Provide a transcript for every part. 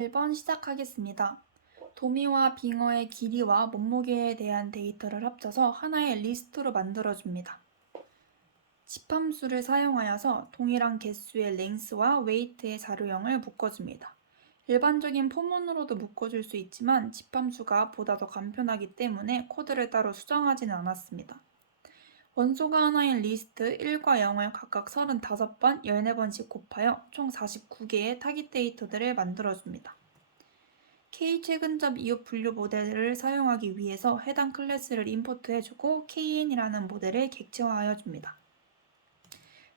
1번 시작하겠습니다. 도미와 빙어의 길이와 몸무게에 대한 데이터를 합쳐서 하나의 리스트로 만들어줍니다. 집함수를 사용하여서 동일한 개수의 랭스와 웨이트의 자료형을 묶어줍니다. 일반적인 포문으로도 묶어줄 수 있지만 집함수가 보다 더 간편하기 때문에 코드를 따로 수정하지는 않았습니다. 원소가 하나인 리스트 1과 0을 각각 35번, 14번씩 곱하여 총 49개의 타깃 데이터들을 만들어줍니다. K 최근접 이웃 분류 모델을 사용하기 위해서 해당 클래스를 임포트해주고 KN이라는 모델을 객체화하여 줍니다.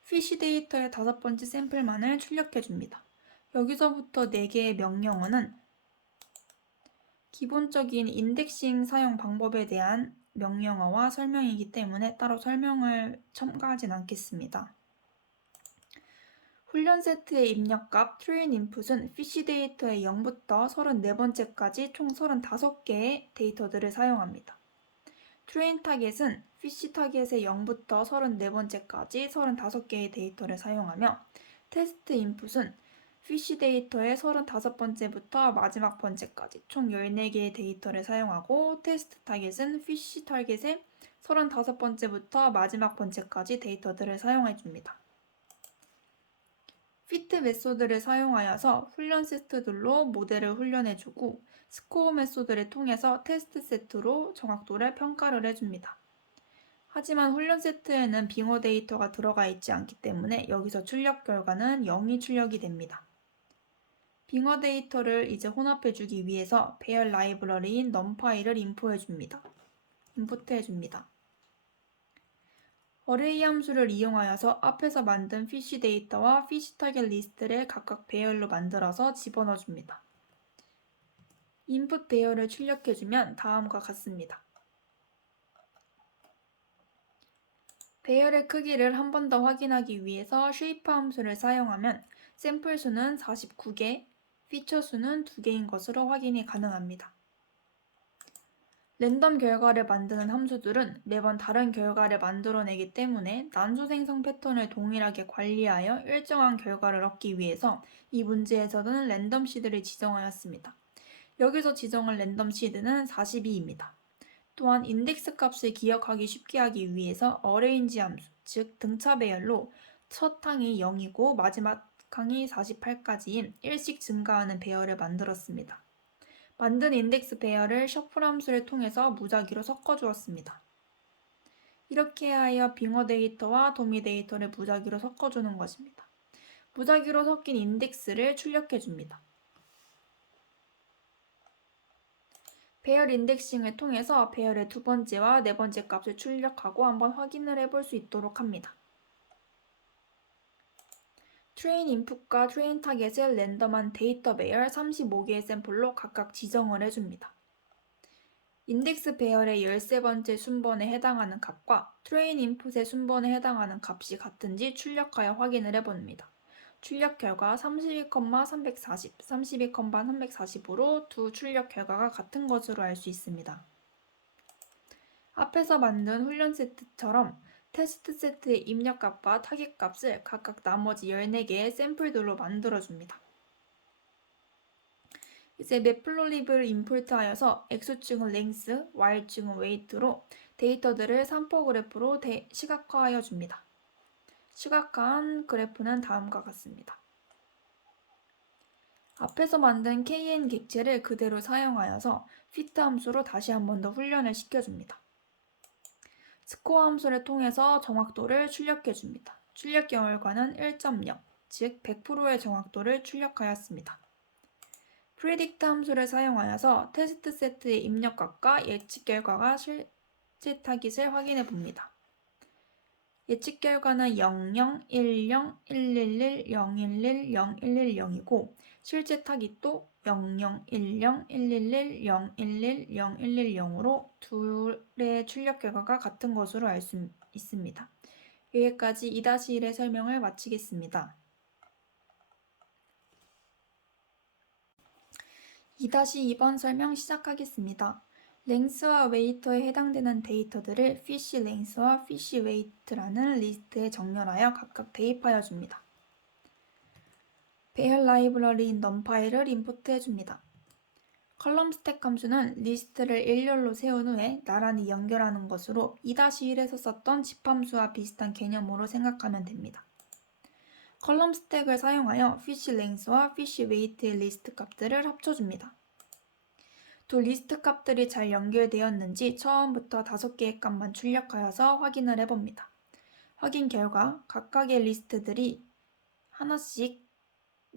피쉬 데이터의 5번째 샘플만을 출력해줍니다. 여기서부터 4개의 명령어는 기본적인 인덱싱 사용 방법에 대한 명령어와 설명이기 때문에 따로 설명을 첨가하진 않겠습니다. 훈련 세트의 입력값 트레인 인풋은 피쉬 데이터의 0부터 34번째까지 총 35개의 데이터들을 사용합니다. 트레인 타겟은 피쉬 타겟의 0부터 34번째까지 35개의 데이터를 사용하며 테스트 인풋은 피쉬 데이터의 35번째부터 마지막 번째까지 총 14개의 데이터를 사용하고 테스트 타겟은 피쉬 타겟의 35번째부터 마지막 번째까지 데이터들을 사용해줍니다. 피트 메소드를 사용하여서 훈련 세트들로 모델을 훈련해주고 스코어 메소드를 통해서 테스트 세트로 정확도를 평가를 해줍니다. 하지만 훈련 세트에는 빙어 데이터가 들어가 있지 않기 때문에 여기서 출력 결과는 0이 출력이 됩니다. 빙어 데이터를 이제 혼합해주기 위해서 배열 라이브러리인 numPy를 임포트해줍니다. 어레이 함수를 이용하여서 앞에서 만든 피쉬 데이터와 피쉬 타겟 리스트를 각각 배열로 만들어서 집어넣어줍니다. 인풋 배열을 출력해주면 다음과 같습니다. 배열의 크기를 한 번 더 확인하기 위해서 shape 함수를 사용하면 샘플 수는 49개, 피처 수는 2개인 것으로 확인이 가능합니다. 랜덤 결과를 만드는 함수들은 매번 다른 결과를 만들어내기 때문에 난수 생성 패턴을 동일하게 관리하여 일정한 결과를 얻기 위해서 이 문제에서는 랜덤 시드를 지정하였습니다. 여기서 지정한 랜덤 시드는 42입니다. 또한 인덱스 값을 기억하기 쉽게 하기 위해서 어레인지 함수, 즉 등차 배열로 첫 항이 0이고 마지막 항이 48까지인 1씩 증가하는 배열을 만들었습니다. 만든 인덱스 배열을 셔플 함수를 통해서 무작위로 섞어주었습니다. 이렇게 하여 빙어 데이터와 도미 데이터를 무작위로 섞어주는 것입니다. 무작위로 섞인 인덱스를 출력해줍니다. 배열 인덱싱을 통해서 배열의 2번째와 4번째 값을 출력하고 한번 확인을 해볼 수 있도록 합니다. 트레인 인풋과 트레인 타겟을 랜덤한 데이터 배열 35개의 샘플로 각각 지정을 해줍니다. 인덱스 배열의 13번째 순번에 해당하는 값과 트레인 인풋의 순번에 해당하는 값이 같은지 출력하여 확인을 해봅니다. 출력 결과 32,340, 32,340으로 두 출력 결과가 같은 것으로 알 수 있습니다. 앞에서 만든 훈련 세트처럼 테스트 세트의 입력값과 타깃값을 각각 나머지 14개의 샘플들로 만들어줍니다. 이제 매플로립을 임포트하여서 X축은 랭스, Y축은 웨이트로 데이터들을 3포 그래프로 시각화하여 줍니다. 시각화한 그래프는 다음과 같습니다. 앞에서 만든 KN 객체를 그대로 사용하여서 fit 함수로 다시 한 번 더 훈련을 시켜줍니다. 스코어 함수를 통해서 정확도를 출력해줍니다. 출력 결과는 1.0, 즉 100%의 정확도를 출력하였습니다. predict 함수를 사용하여서 테스트 세트의 입력값과 예측 결과가 실제 타깃을 확인해 봅니다. 예측 결과는 00, 10, 111, 011, 0110이고 실제 타깃도 00, 10, 111, 011, 0110으로 둘의 출력 결과가 같은 것으로 알 수 있습니다. 여기까지 2-1의 설명을 마치겠습니다. 2-2번 설명 시작하겠습니다. 랭스와 웨이터에 해당되는 데이터들을 fish 랭스와 fish weight라는 리스트에 정렬하여 각각 대입하여 줍니다. 배열 라이브러리인 numPy를 임포트해줍니다. 컬럼 스택 함수는 리스트를 일렬로 세운 후에 나란히 연결하는 것으로 2-1에서 썼던 집함수와 비슷한 개념으로 생각하면 됩니다. 컬럼 스택을 사용하여 fish length와 fish weight의 리스트 값들을 합쳐줍니다. 두 리스트 값들이 잘 연결되었는지 처음부터 5개의 값만 출력하여서 확인을 해봅니다. 확인 결과 각각의 리스트들이 하나씩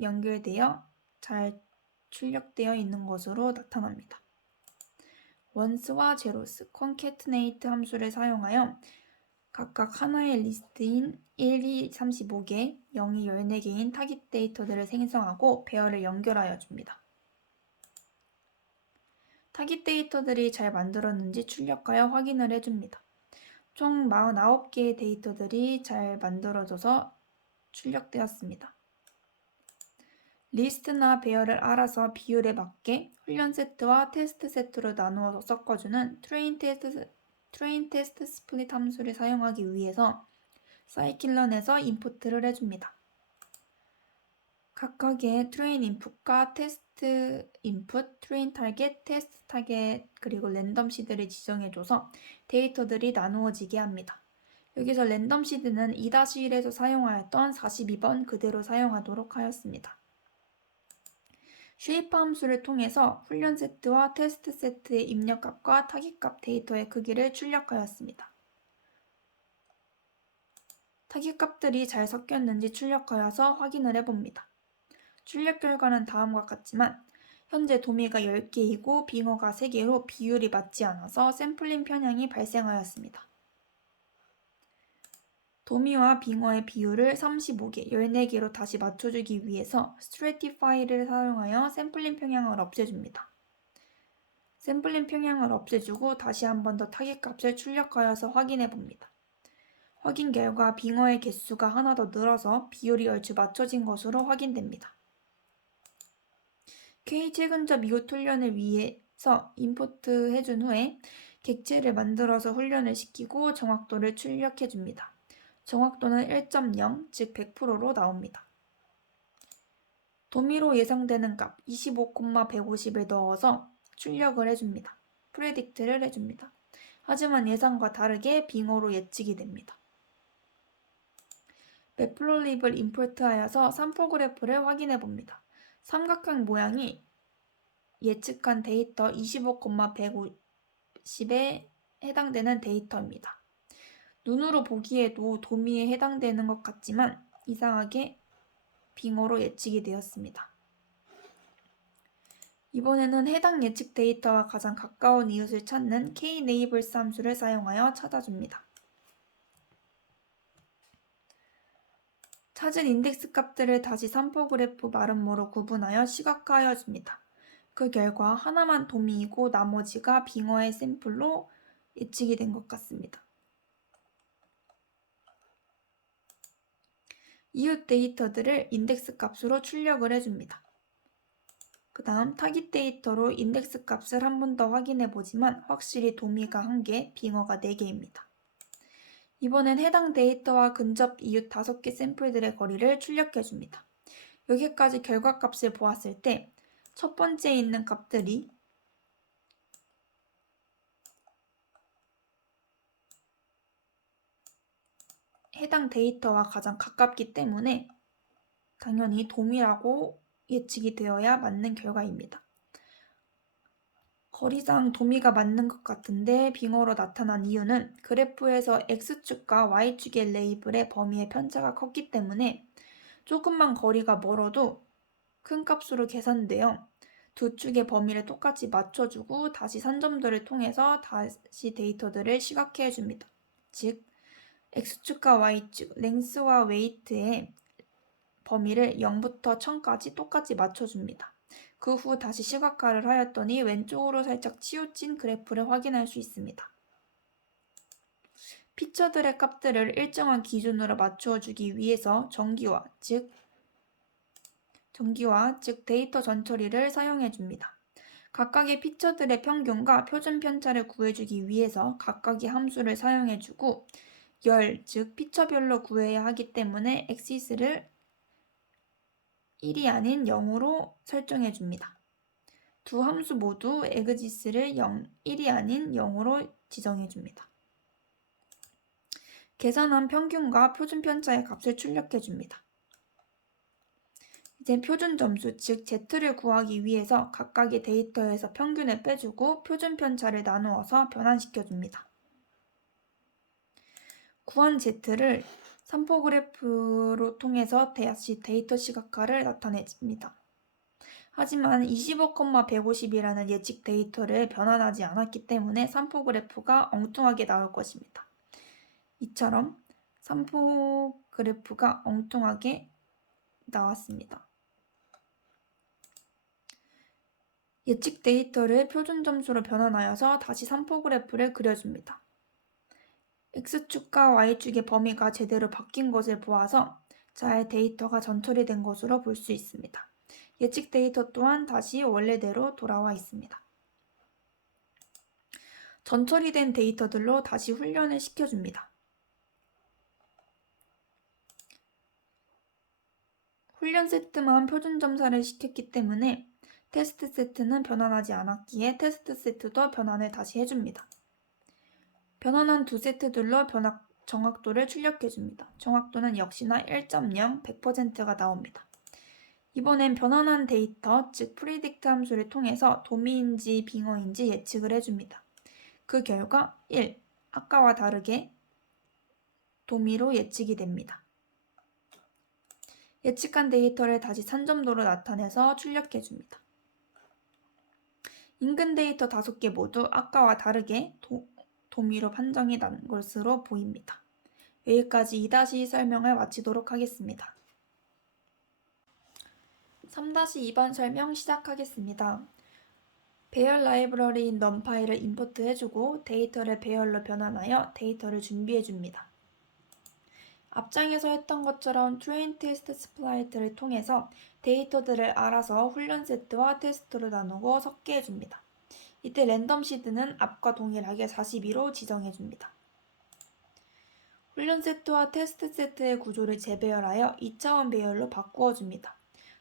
연결되어 잘 출력되어 있는 것으로 나타납니다. once와 zeros, concatenate 함수를 사용하여 각각 하나의 리스트인 1, 2, 35개, 0이 14개인 타깃 데이터들을 생성하고 배열을 연결하여 줍니다. 타깃 데이터들이 잘 만들었는지 출력하여 확인을 해줍니다. 총 49개의 데이터들이 잘 만들어져서 출력되었습니다. 리스트나 배열을 알아서 비율에 맞게 훈련 세트와 테스트 세트로 나누어서 섞어주는 트레인 테스트 스플릿 함수를 사용하기 위해서 scikit-learn에서 임포트를 해줍니다. 각각의 트레인 인풋과 테스트 인풋, 트레인 타겟, 테스트 타겟, 그리고 랜덤 시드를 지정해줘서 데이터들이 나누어지게 합니다. 여기서 랜덤 시드는 2-1에서 사용하였던 42번 그대로 사용하도록 하였습니다. shape 함수를 통해서 훈련 세트와 테스트 세트의 입력값과 타깃값 데이터의 크기를 출력하였습니다. 타깃값들이 잘 섞였는지 출력하여서 확인을 해봅니다. 출력 결과는 다음과 같지만 현재 도미가 10개이고 빙어가 3개로 비율이 맞지 않아서 샘플링 편향이 발생하였습니다. 도미와 빙어의 비율을 35개, 14개로 다시 맞춰주기 위해서 stratify를 사용하여 샘플링 평양을 없애줍니다. 샘플링 평양을 없애주고 다시 한 번 더 타깃값을 출력하여서 확인해봅니다. 확인 결과 빙어의 개수가 하나 더 늘어서 비율이 얼추 맞춰진 것으로 확인됩니다. K-최근접 이웃 훈련을 위해서 임포트 해준 후에 객체를 만들어서 훈련을 시키고 정확도를 출력해줍니다. 정확도는 1.0, 즉 100%로 나옵니다. 도미로 예상되는 값 25,150을 넣어서 출력을 해줍니다. 프레딕트를 해줍니다. 하지만 예상과 다르게 빙어로 예측이 됩니다. 매플로립을 임포트하여서 삼포 그래프를 확인해봅니다. 삼각형 모양이 예측한 데이터 25,150에 해당되는 데이터입니다. 눈으로 보기에도 도미에 해당되는 것 같지만 이상하게 빙어로 예측이 되었습니다. 이번에는 해당 예측 데이터와 가장 가까운 이웃을 찾는 K-neighbors 함수를 사용하여 찾아줍니다. 찾은 인덱스 값들을 다시 삼포 그래프 마름모로 구분하여 시각화하여 줍니다. 그 결과 하나만 도미이고 나머지가 빙어의 샘플로 예측이 된 것 같습니다. 이웃 데이터들을 인덱스 값으로 출력을 해줍니다. 그 다음 타깃 데이터로 인덱스 값을 한 번 더 확인해 보지만 확실히 도미가 1개, 빙어가 4개입니다. 이번엔 해당 데이터와 근접 이웃 5개 샘플들의 거리를 출력해 줍니다. 여기까지 결과값을 보았을 때 첫 번째에 있는 값들이 해당 데이터와 가장 가깝기 때문에 당연히 도미라고 예측이 되어야 맞는 결과입니다. 거리상 도미가 맞는 것 같은데 빙어로 나타난 이유는 그래프에서 X축과 Y축의 레이블의 범위의 편차가 컸기 때문에 조금만 거리가 멀어도 큰 값으로 계산되어 두 축의 범위를 똑같이 맞춰주고 다시 산점들을 통해서 다시 데이터들을 시각화해 줍니다. 즉 X축과 Y축, 랭스와 웨이트의 범위를 0부터 1000까지 똑같이 맞춰줍니다. 그 후 다시 시각화를 하였더니 왼쪽으로 살짝 치우친 그래프를 확인할 수 있습니다. 피처들의 값들을 일정한 기준으로 맞춰주기 위해서 정기화, 즉 데이터 전처리를 사용해줍니다. 각각의 피처들의 평균과 표준 편차를 구해주기 위해서 각각의 함수를 사용해주고 열, 즉 피처별로 구해야 하기 때문에 엑시스를 1이 아닌 0으로 설정해줍니다. 두 함수 모두 exis를 1이 아닌 0으로 지정해줍니다. 계산한 평균과 표준 편차의 값을 출력해줍니다. 이제 표준 점수, 즉 Z를 구하기 위해서 각각의 데이터에서 평균을 빼주고 표준 편차를 나누어서 변환시켜줍니다. 구한 Z를 3포 그래프로 통해서 다시 데이터 시각화를 나타냅니다. 하지만 25,150이라는 예측 데이터를 변환하지 않았기 때문에 3포 그래프가 엉뚱하게 나올 것입니다. 이처럼 3포 그래프가 엉뚱하게 나왔습니다. 예측 데이터를 표준 점수로 변환하여서 다시 3포 그래프를 그려줍니다. X축과 Y축의 범위가 제대로 바뀐 것을 보아서 잘 데이터가 전처리 된 것으로 볼 수 있습니다. 예측 데이터 또한 다시 원래대로 돌아와 있습니다. 전처리된 데이터들로 다시 훈련을 시켜줍니다. 훈련 세트만 표준 점사를 시켰기 때문에 테스트 세트는 변환하지 않았기에 테스트 세트도 변환을 다시 해줍니다. 변환한 두 세트들로 정확도를 출력해줍니다. 정확도는 역시나 1.0, 100%가 나옵니다. 이번엔 변환한 데이터, 즉 프리딕트 함수를 통해서 도미인지 빙어인지 예측을 해줍니다. 그 결과 1, 아까와 다르게 도미로 예측이 됩니다. 예측한 데이터를 다시 산점도로 나타내서 출력해줍니다. 인근 데이터 5개 모두 아까와 다르게 도미로 판정이 난 것으로 보입니다. 여기까지 2-2 설명을 마치도록 하겠습니다. 3-2번 설명 시작하겠습니다. 배열 라이브러리인 numPy를 임포트해주고 데이터를 배열로 변환하여 데이터를 준비해줍니다. 앞장에서 했던 것처럼 train test split를 통해서 데이터들을 알아서 훈련 세트와 테스트로 나누고 섞게 해줍니다. 이때 랜덤 시드는 앞과 동일하게 42로 지정해줍니다. 훈련 세트와 테스트 세트의 구조를 재배열하여 2차원 배열로 바꾸어줍니다.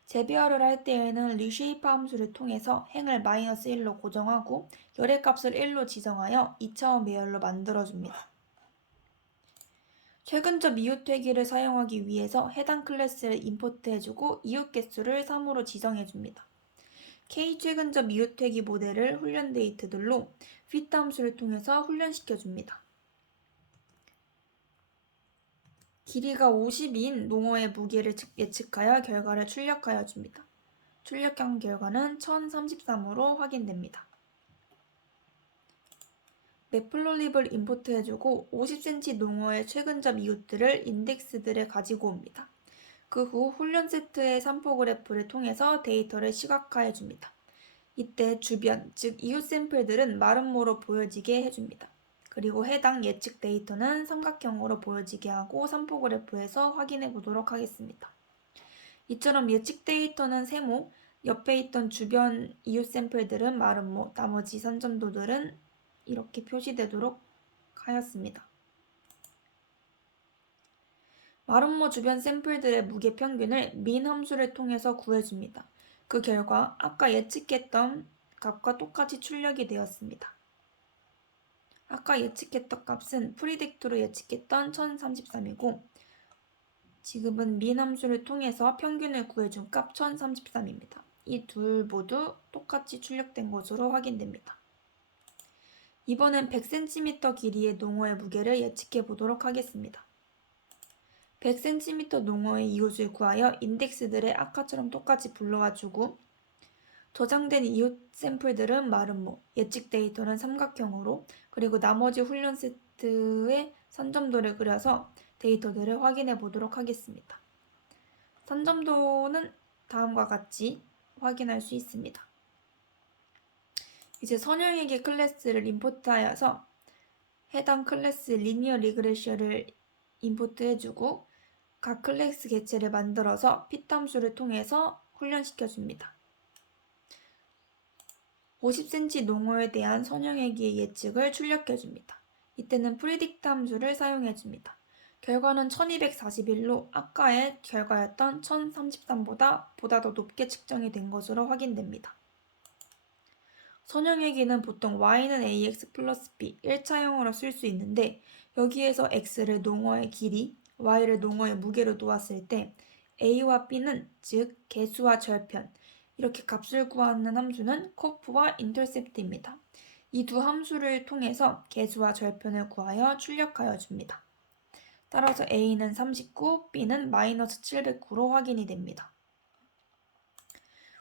재배열을 할 때에는 reshape 함수를 통해서 행을 -1로 고정하고 열의 값을 1로 지정하여 2차원 배열로 만들어줍니다. 최근접 이웃되기를 사용하기 위해서 해당 클래스를 임포트해주고 이웃 개수를 3으로 지정해줍니다. K 최근접 이웃되기 모델을 훈련 데이터들로 fit 함수를 통해서 훈련시켜줍니다. 길이가 50인 농어의 무게를 예측하여 결과를 출력하여 줍니다. 출력한 결과는 1033으로 확인됩니다. 매플로립을 임포트해주고 50cm 농어의 최근접 이웃들을 인덱스들에 가지고 옵니다. 그 후 훈련 세트의 3포 그래프를 통해서 데이터를 시각화해줍니다. 이때 주변, 즉 이웃 샘플들은 마름모로 보여지게 해줍니다. 그리고 해당 예측 데이터는 삼각형으로 보여지게 하고 3포 그래프에서 확인해 보도록 하겠습니다. 이처럼 예측 데이터는 세모, 옆에 있던 주변 이웃 샘플들은 마름모, 나머지 산점도들은 이렇게 표시되도록 하였습니다. 마름모 주변 샘플들의 무게 평균을 min 함수를 통해서 구해줍니다. 그 결과 아까 예측했던 값과 똑같이 출력이 되었습니다. 아까 예측했던 값은 프리딕트로 예측했던 1033이고 지금은 min 함수를 통해서 평균을 구해준 값 1033입니다. 이 둘 모두 똑같이 출력된 것으로 확인됩니다. 이번엔 100cm 길이의 농어의 무게를 예측해 보도록 하겠습니다. 100cm 농어의 이웃을 구하여 인덱스들을 아까처럼 똑같이 불러와 주고 저장된 이웃 샘플들은 마름모, 예측 데이터는 삼각형으로 그리고 나머지 훈련 세트의 산점도를 그려서 데이터들을 확인해 보도록 하겠습니다. 산점도는 다음과 같이 확인할 수 있습니다. 이제 선형에게 클래스를 임포트하여서 해당 클래스 리니어 리그레셔를 임포트해주고 각 클래스 개체를 만들어서 fit 함수를 통해서 훈련시켜줍니다. 50cm 농어에 대한 선형에게의 예측을 출력해줍니다. 이때는 predict 함수를 사용해줍니다. 결과는 1241로 아까의 결과였던 1033보다 더 높게 측정이 된 것으로 확인됩니다. 선형의 길은 보통 y는 ax 플러스 b 1차형으로 쓸 수 있는데 여기에서 x를 농어의 길이, y를 농어의 무게로 놓았을 때 a와 b는 즉 개수와 절편 이렇게 값을 구하는 함수는 커프와 인터셉트입니다. 이 두 함수를 통해서 개수와 절편을 구하여 출력하여 줍니다. 따라서 a는 39, b는 마이너스 709로 확인이 됩니다.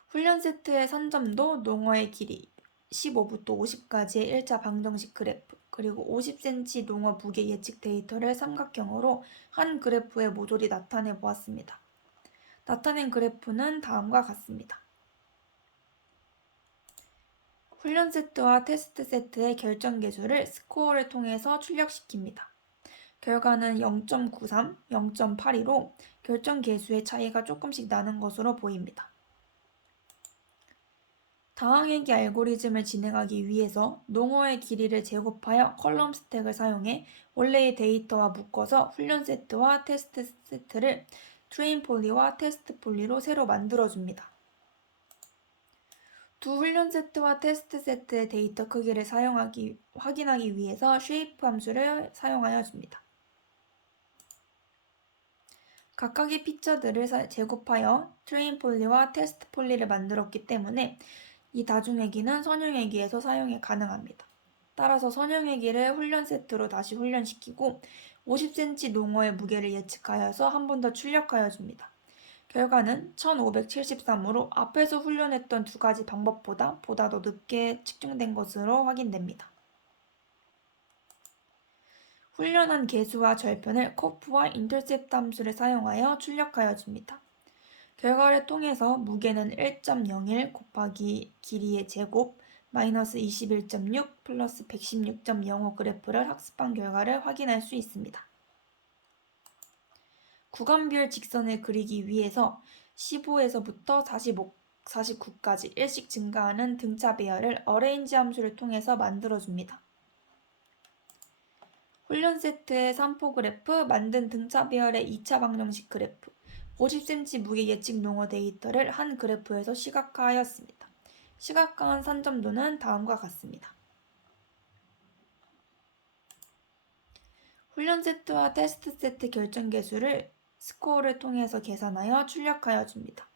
훈련 세트의 산점도 농어의 길이 15부터 50까지의 1차 방정식 그래프 그리고 50cm 농어 무게 예측 데이터를 삼각형으로 한 그래프의 모조리 나타내 보았습니다. 나타낸 그래프는 다음과 같습니다. 훈련 세트와 테스트 세트의 결정 계수를 스코어를 통해서 출력시킵니다. 결과는 0.93, 0.82로 결정 계수의 차이가 조금씩 나는 것으로 보입니다. 다항얘기 알고리즘을 진행하기 위해서 농어의 길이를 제곱하여 컬럼 스택을 사용해 원래의 데이터와 묶어서 훈련 세트와 테스트 세트를 트레인 폴리와 테스트 폴리로 새로 만들어줍니다. 두 훈련 세트와 테스트 세트의 데이터 크기를 확인하기 위해서 쉐이프 함수를 사용하여 줍니다. 각각의 피처들을 제곱하여 트레인 폴리와 테스트 폴리를 만들었기 때문에 이 다중회기는 선형회기에서 사용이 가능합니다. 따라서 선형회기를 훈련 세트로 다시 훈련시키고 50cm 농어의 무게를 예측하여서 한 번 더 출력하여 줍니다. 결과는 1573으로 앞에서 훈련했던 두 가지 방법보다 더 높게 측정된 것으로 확인됩니다. 훈련한 개수와 절편을 커프와 인터셉트 함수를 사용하여 출력하여 줍니다. 결과를 통해서 무게는 1.01 곱하기 길이의 제곱 마이너스 21.6 플러스 116.05 그래프를 학습한 결과를 확인할 수 있습니다. 구간별 직선을 그리기 위해서 15에서부터 49까지 일씩 증가하는 등차 배열을 어레인지 함수를 통해서 만들어줍니다. 훈련 세트의 3포 그래프, 만든 등차 배열의 2차 방정식 그래프, 50cm 무게 예측 농어 데이터를 한 그래프에서 시각화하였습니다. 시각화한 산점도는 다음과 같습니다. 훈련 세트와 테스트 세트 결정 계수를 스코어를 통해서 계산하여 출력하여 줍니다.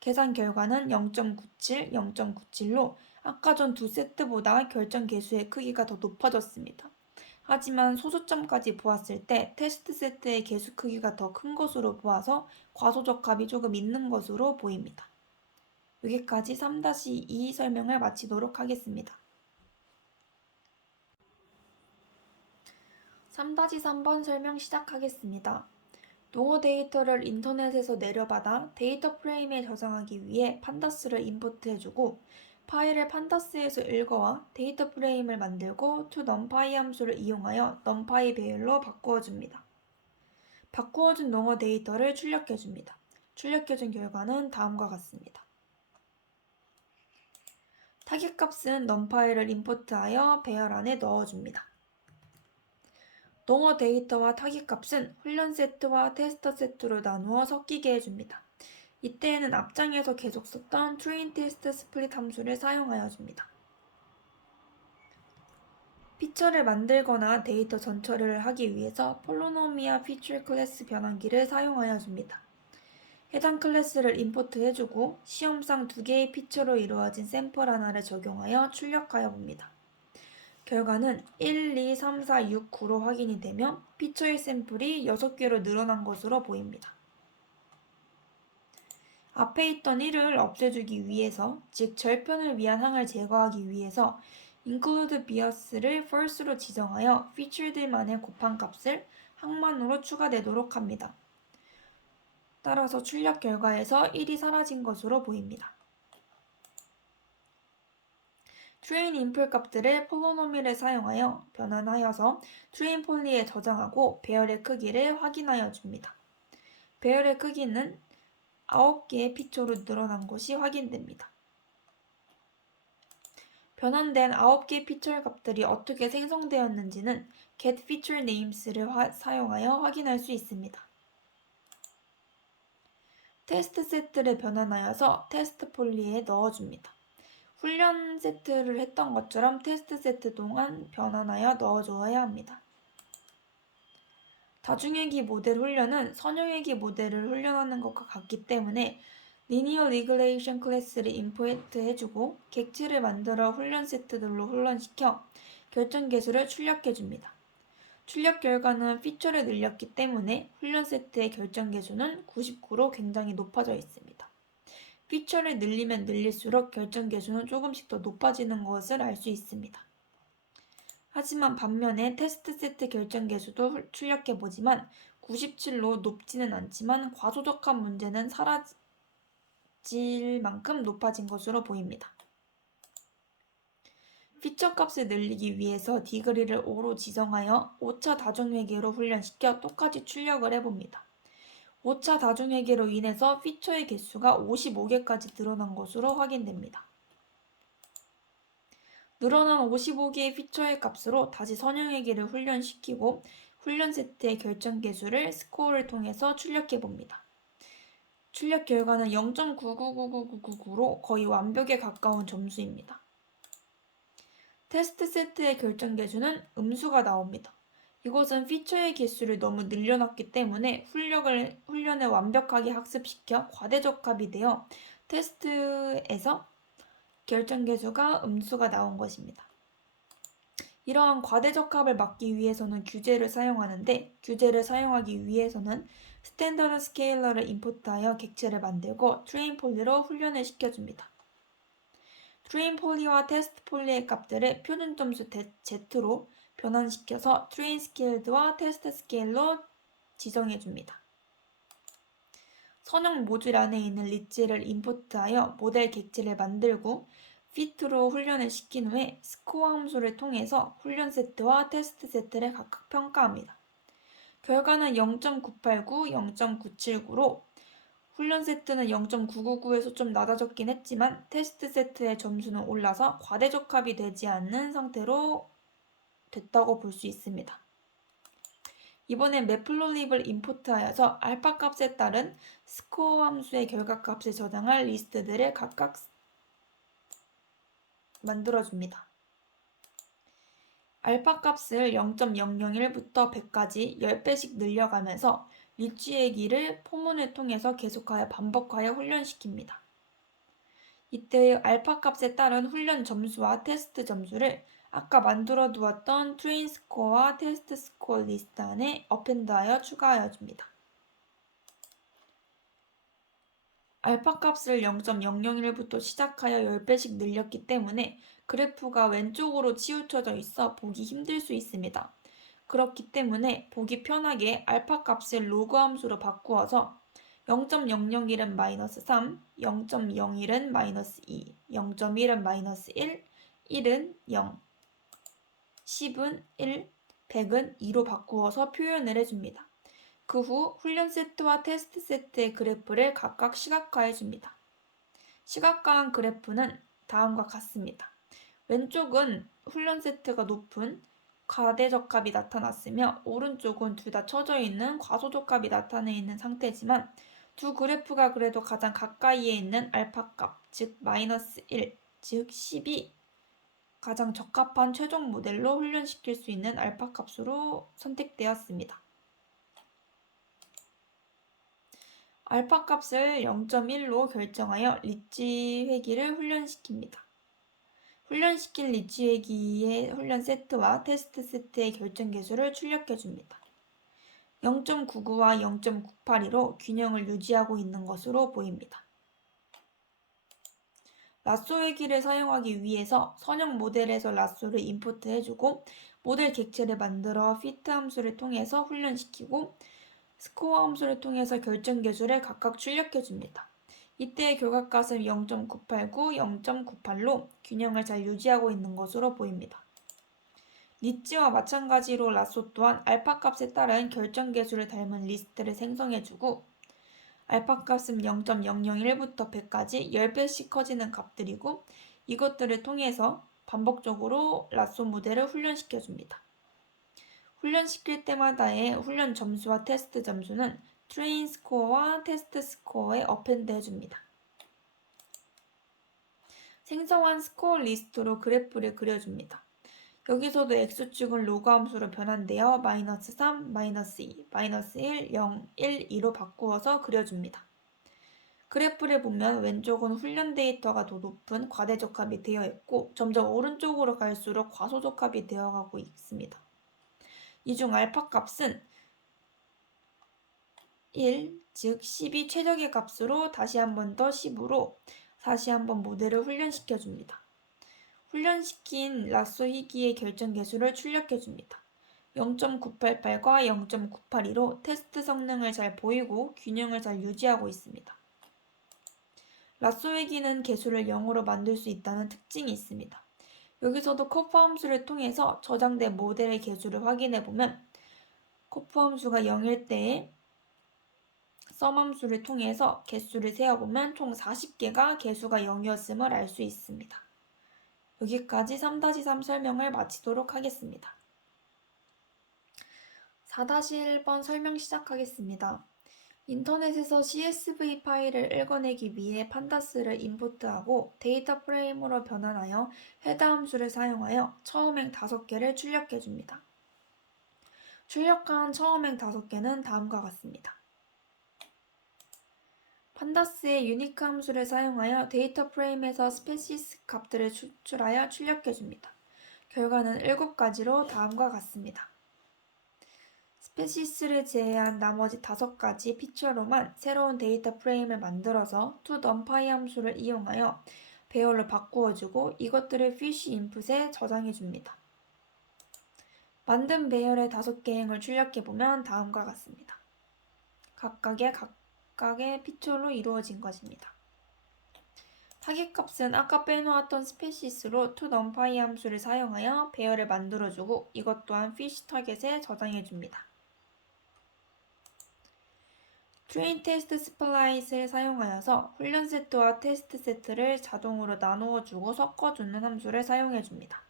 계산 결과는 0.97, 0.97로 아까 전 두 세트보다 결정 계수의 크기가 더 높아졌습니다. 하지만 소수점까지 보았을 때 테스트 세트의 개수 크기가 더 큰 것으로 보아서 과소적합이 조금 있는 것으로 보입니다. 여기까지 3-2 설명을 마치도록 하겠습니다. 3-3번 설명 시작하겠습니다. 농어 데이터를 인터넷에서 내려받아 데이터 프레임에 저장하기 위해 판다스를 인풋해주고 파일을 판다스에서 읽어와 데이터 프레임을 만들고 toNumPy 함수를 이용하여 numPy 배열로 바꾸어줍니다. 바꾸어준 농어 데이터를 출력해줍니다. 출력해준 결과는 다음과 같습니다. 타겟값은 numPy를 인풋하여 배열 안에 넣어줍니다. 농어 데이터와 타깃값은 훈련 세트와 테스터 세트로 나누어 섞이게 해줍니다. 이때에는 앞장에서 계속 썼던 train test split 함수를 사용하여 줍니다. 피처를 만들거나 데이터 전처리를 하기 위해서 폴리노미아 피처 클래스 변환기를 사용하여 줍니다. 해당 클래스를 임포트해주고 시험상 두 개의 피처로 이루어진 샘플 하나를 적용하여 출력하여 봅니다. 결과는 1, 2, 3, 4, 6, 9로 확인이 되며 피처의 샘플이 6개로 늘어난 것으로 보입니다. 앞에 있던 1을 없애주기 위해서, 즉 절편을 위한 항을 제거하기 위해서 include bias를 false로 지정하여 featured만의 곱한 값을 항만으로 추가되도록 합니다. 따라서 출력 결과에서 1이 사라진 것으로 보입니다. train input 값들을 폴리노미를 사용하여 변환하여서 train 폴리에 저장하고 배열의 크기를 확인하여 줍니다. 배열의 크기는 9개의 피처로 늘어난 것이 확인됩니다. 변환된 9개 피처 값들이 어떻게 생성되었는지는 getFeatureNames를 사용하여 확인할 수 있습니다. 테스트 세트를 변환하여서 테스트 폴리에 넣어줍니다. 훈련 세트를 했던 것처럼 테스트 세트 동안 변환하여 넣어줘야 합니다. 다중회귀 모델 훈련은 선형회귀 모델을 훈련하는 것과 같기 때문에 Linear Regression 클래스를 임포트 해주고 객체를 만들어 훈련 세트들로 훈련시켜 결정 계수를 출력해줍니다. 출력 결과는 피처를 늘렸기 때문에 훈련 세트의 결정 계수는 99로 굉장히 높아져 있습니다. 피처를 늘리면 늘릴수록 결정 계수는 조금씩 더 높아지는 것을 알 수 있습니다. 하지만 반면에 테스트 세트 결정 계수도 출력해보지만 97로 높지는 않지만 과소적합 문제는 사라질 만큼 높아진 것으로 보입니다. 피처 값을 늘리기 위해서 디그리를 5로 지정하여 5차 다중회계로 훈련시켜 똑같이 출력을 해봅니다. 5차 다중회계로 인해서 피처의 개수가 55개까지 늘어난 것으로 확인됩니다. 늘어난 55개의 피처의 값으로 다시 선형회계를 훈련시키고 훈련 세트의 결정 개수를 스코어를 통해서 출력해봅니다. 출력 결과는 0.99999999로 거의 완벽에 가까운 점수입니다. 테스트 세트의 결정 개수는 음수가 나옵니다. 이것은 피처의 개수를 너무 늘려놨기 때문에 훈련을 완벽하게 학습시켜 과대적합이 되어 테스트에서 결정 개수가 음수가 나온 것입니다. 이러한 과대적합을 막기 위해서는 규제를 사용하는데 규제를 사용하기 위해서는 스탠더드 스케일러를 임포트하여 객체를 만들고 트레인 폴리로 훈련을 시켜줍니다. 트레인 폴리와 테스트 폴리의 값들을 표준 점수 Z로 변환시켜서 트레인 스케일드와 테스트 스케일로 지정해줍니다. 선형 모듈 안에 있는 리치를 임포트하여 모델 객체를 만들고 fit로 훈련을 시킨 후에 스코어 함수를 통해서 훈련 세트와 테스트 세트를 각각 평가합니다. 결과는 0.989, 0.979로 훈련 세트는 0.999에서 좀 낮아졌긴 했지만 테스트 세트의 점수는 올라서 과대적합이 되지 않는 상태로 됐다고 볼 수 있습니다. 이번엔 매플로립을 임포트하여서 알파 값에 따른 스코어 함수의 결과값을 저장할 리스트들을 각각 만들어줍니다. 알파 값을 0.001부터 100까지 10배씩 늘려가면서 리치의 길을 포문을 통해서 계속하여 반복하여 훈련시킵니다. 이때 알파 값에 따른 훈련 점수와 테스트 점수를 아까 만들어 두었던 트레인 스코어와 테스트 스코어 리스트 안에 어펜드하여 추가하여 줍니다. 알파 값을 0.001부터 시작하여 10배씩 늘렸기 때문에 그래프가 왼쪽으로 치우쳐져 있어 보기 힘들 수 있습니다. 그렇기 때문에 보기 편하게 알파 값을 로그 함수로 바꾸어서 0.001은 마이너스 3, 0.01은 마이너스 2, 0.1은 마이너스 1, 1은 0, 10은 1, 100은 2로 바꾸어서 표현을 해줍니다. 그 후 훈련 세트와 테스트 세트의 그래프를 각각 시각화해 줍니다. 시각화한 그래프는 다음과 같습니다. 왼쪽은 훈련 세트가 높은 과대적합이 나타났으며 오른쪽은 둘 다 처져 있는 과소적합이 나타내 있는 상태지만 두 그래프가 그래도 가장 가까이에 있는 알파 값, 즉 마이너스 1, 즉 10이 가장 적합한 최종 모델로 훈련시킬 수 있는 알파 값으로 선택되었습니다. 알파 값을 0.1로 결정하여 리치 회기를 훈련시킵니다. 훈련시킨 리치 회기의 훈련 세트와 테스트 세트의 결정 계수를 출력해줍니다. 0.99와 0.982로 균형을 유지하고 있는 것으로 보입니다. 라쏘 회기를 사용하기 위해서 선형 모델에서 라쏘를 임포트해주고 모델 객체를 만들어 fit 함수를 통해서 훈련시키고 스코어 함수를 통해서 결정 계수를 각각 출력해줍니다. 이때의 결과값은 0.989, 0.98로 균형을 잘 유지하고 있는 것으로 보입니다. 리치와 마찬가지로 라쏘 또한 알파 값에 따른 결정 계수를 닮은 리스트를 생성해주고 알파 값은 0.001부터 100까지 10배씩 커지는 값들이고 이것들을 통해서 반복적으로 라쏘 모델을 훈련시켜줍니다. 훈련시킬 때마다의 훈련 점수와 테스트 점수는 트레인 스코어와 테스트 스코어에 어펜드 해줍니다. 생성한 스코어 리스트로 그래프를 그려줍니다. 여기서도 x축은 로그 함수로 변환되어 -3, -2, -1, 0, 1, 2로 바꾸어서 그려줍니다. 그래프를 보면 왼쪽은 훈련 데이터가 더 높은 과대적합이 되어 있고 점점 오른쪽으로 갈수록 과소적합이 되어가고 있습니다. 이 중 알파 값은 1, 즉 10이 최적의 값으로 다시 한 번 더 10으로 다시 한번 모델을 훈련시켜줍니다. 훈련시킨 라쏘 희귀의 결정 계수를 출력해줍니다. 0.988과 0.982로 테스트 성능을 잘 보이고 균형을 잘 유지하고 있습니다. 라쏘 희귀는 계수를 0으로 만들 수 있다는 특징이 있습니다. 여기서도 커프 함수를 통해서 저장된 모델의 계수를 확인해보면 커프 함수가 0일 때에 썸 함수를 통해서 개수를 세어보면 총 40개가 개수가 0이었음을 알 수 있습니다. 여기까지 3-3 설명을 마치도록 하겠습니다. 4-1번 설명 시작하겠습니다. 인터넷에서 CSV 파일을 읽어내기 위해 판다스를 임포트하고 데이터 프레임으로 변환하여 헤더 함수를 사용하여 처음행 5개를 출력해줍니다. 출력한 처음행 5개는 다음과 같습니다. 판다스의 유니크 함수를 사용하여 데이터 프레임에서 스페시스 값들을 추출하여 출력해줍니다. 결과는 7가지로 다음과 같습니다. 스페시스를 제외한 나머지 5가지 피처로만 새로운 데이터 프레임을 만들어서 toNumPy 함수를 이용하여 배열로 바꾸어주고 이것들을 fish 인풋에 저장해줍니다. 만든 배열의 5개 행을 출력해보면 다음과 같습니다. 각각의 피처로 이루어진 것입니다. 타깃값은 아까 빼놓았던 스페시스로 toNumPy 함수를 사용하여 배열을 만들어주고 이것 또한 fish 타겟에 저장해줍니다. 트레인 테스트 스플라잇을 사용하여서 훈련 세트와 테스트 세트를 자동으로 나누어주고 섞어주는 함수를 사용해줍니다.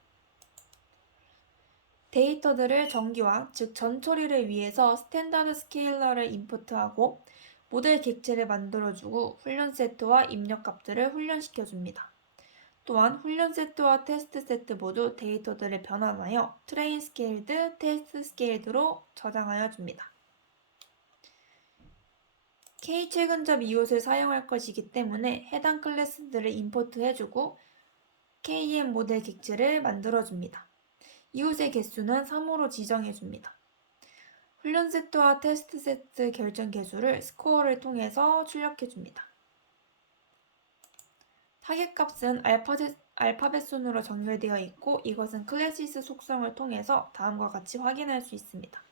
데이터들을 정기화, 즉 전처리를 위해서 스탠다드 스케일러를 임포트하고 모델 객체를 만들어주고 훈련 세트와 입력 값들을 훈련시켜줍니다. 또한 훈련 세트와 테스트 세트 모두 데이터들을 변환하여 트레인 스케일드, 테스트 스케일드로 저장하여 줍니다. K 최근접 이웃을 사용할 것이기 때문에 해당 클래스들을 임포트해주고 KM 모델 객체를 만들어줍니다. 이웃의 개수는 3으로 지정해줍니다. 훈련 세트와 테스트 세트 결정 개수를 스코어를 통해서 출력해줍니다. 타겟 값은 알파벳 순으로 정렬되어 있고 이것은 클래시스 속성을 통해서 다음과 같이 확인할 수 있습니다.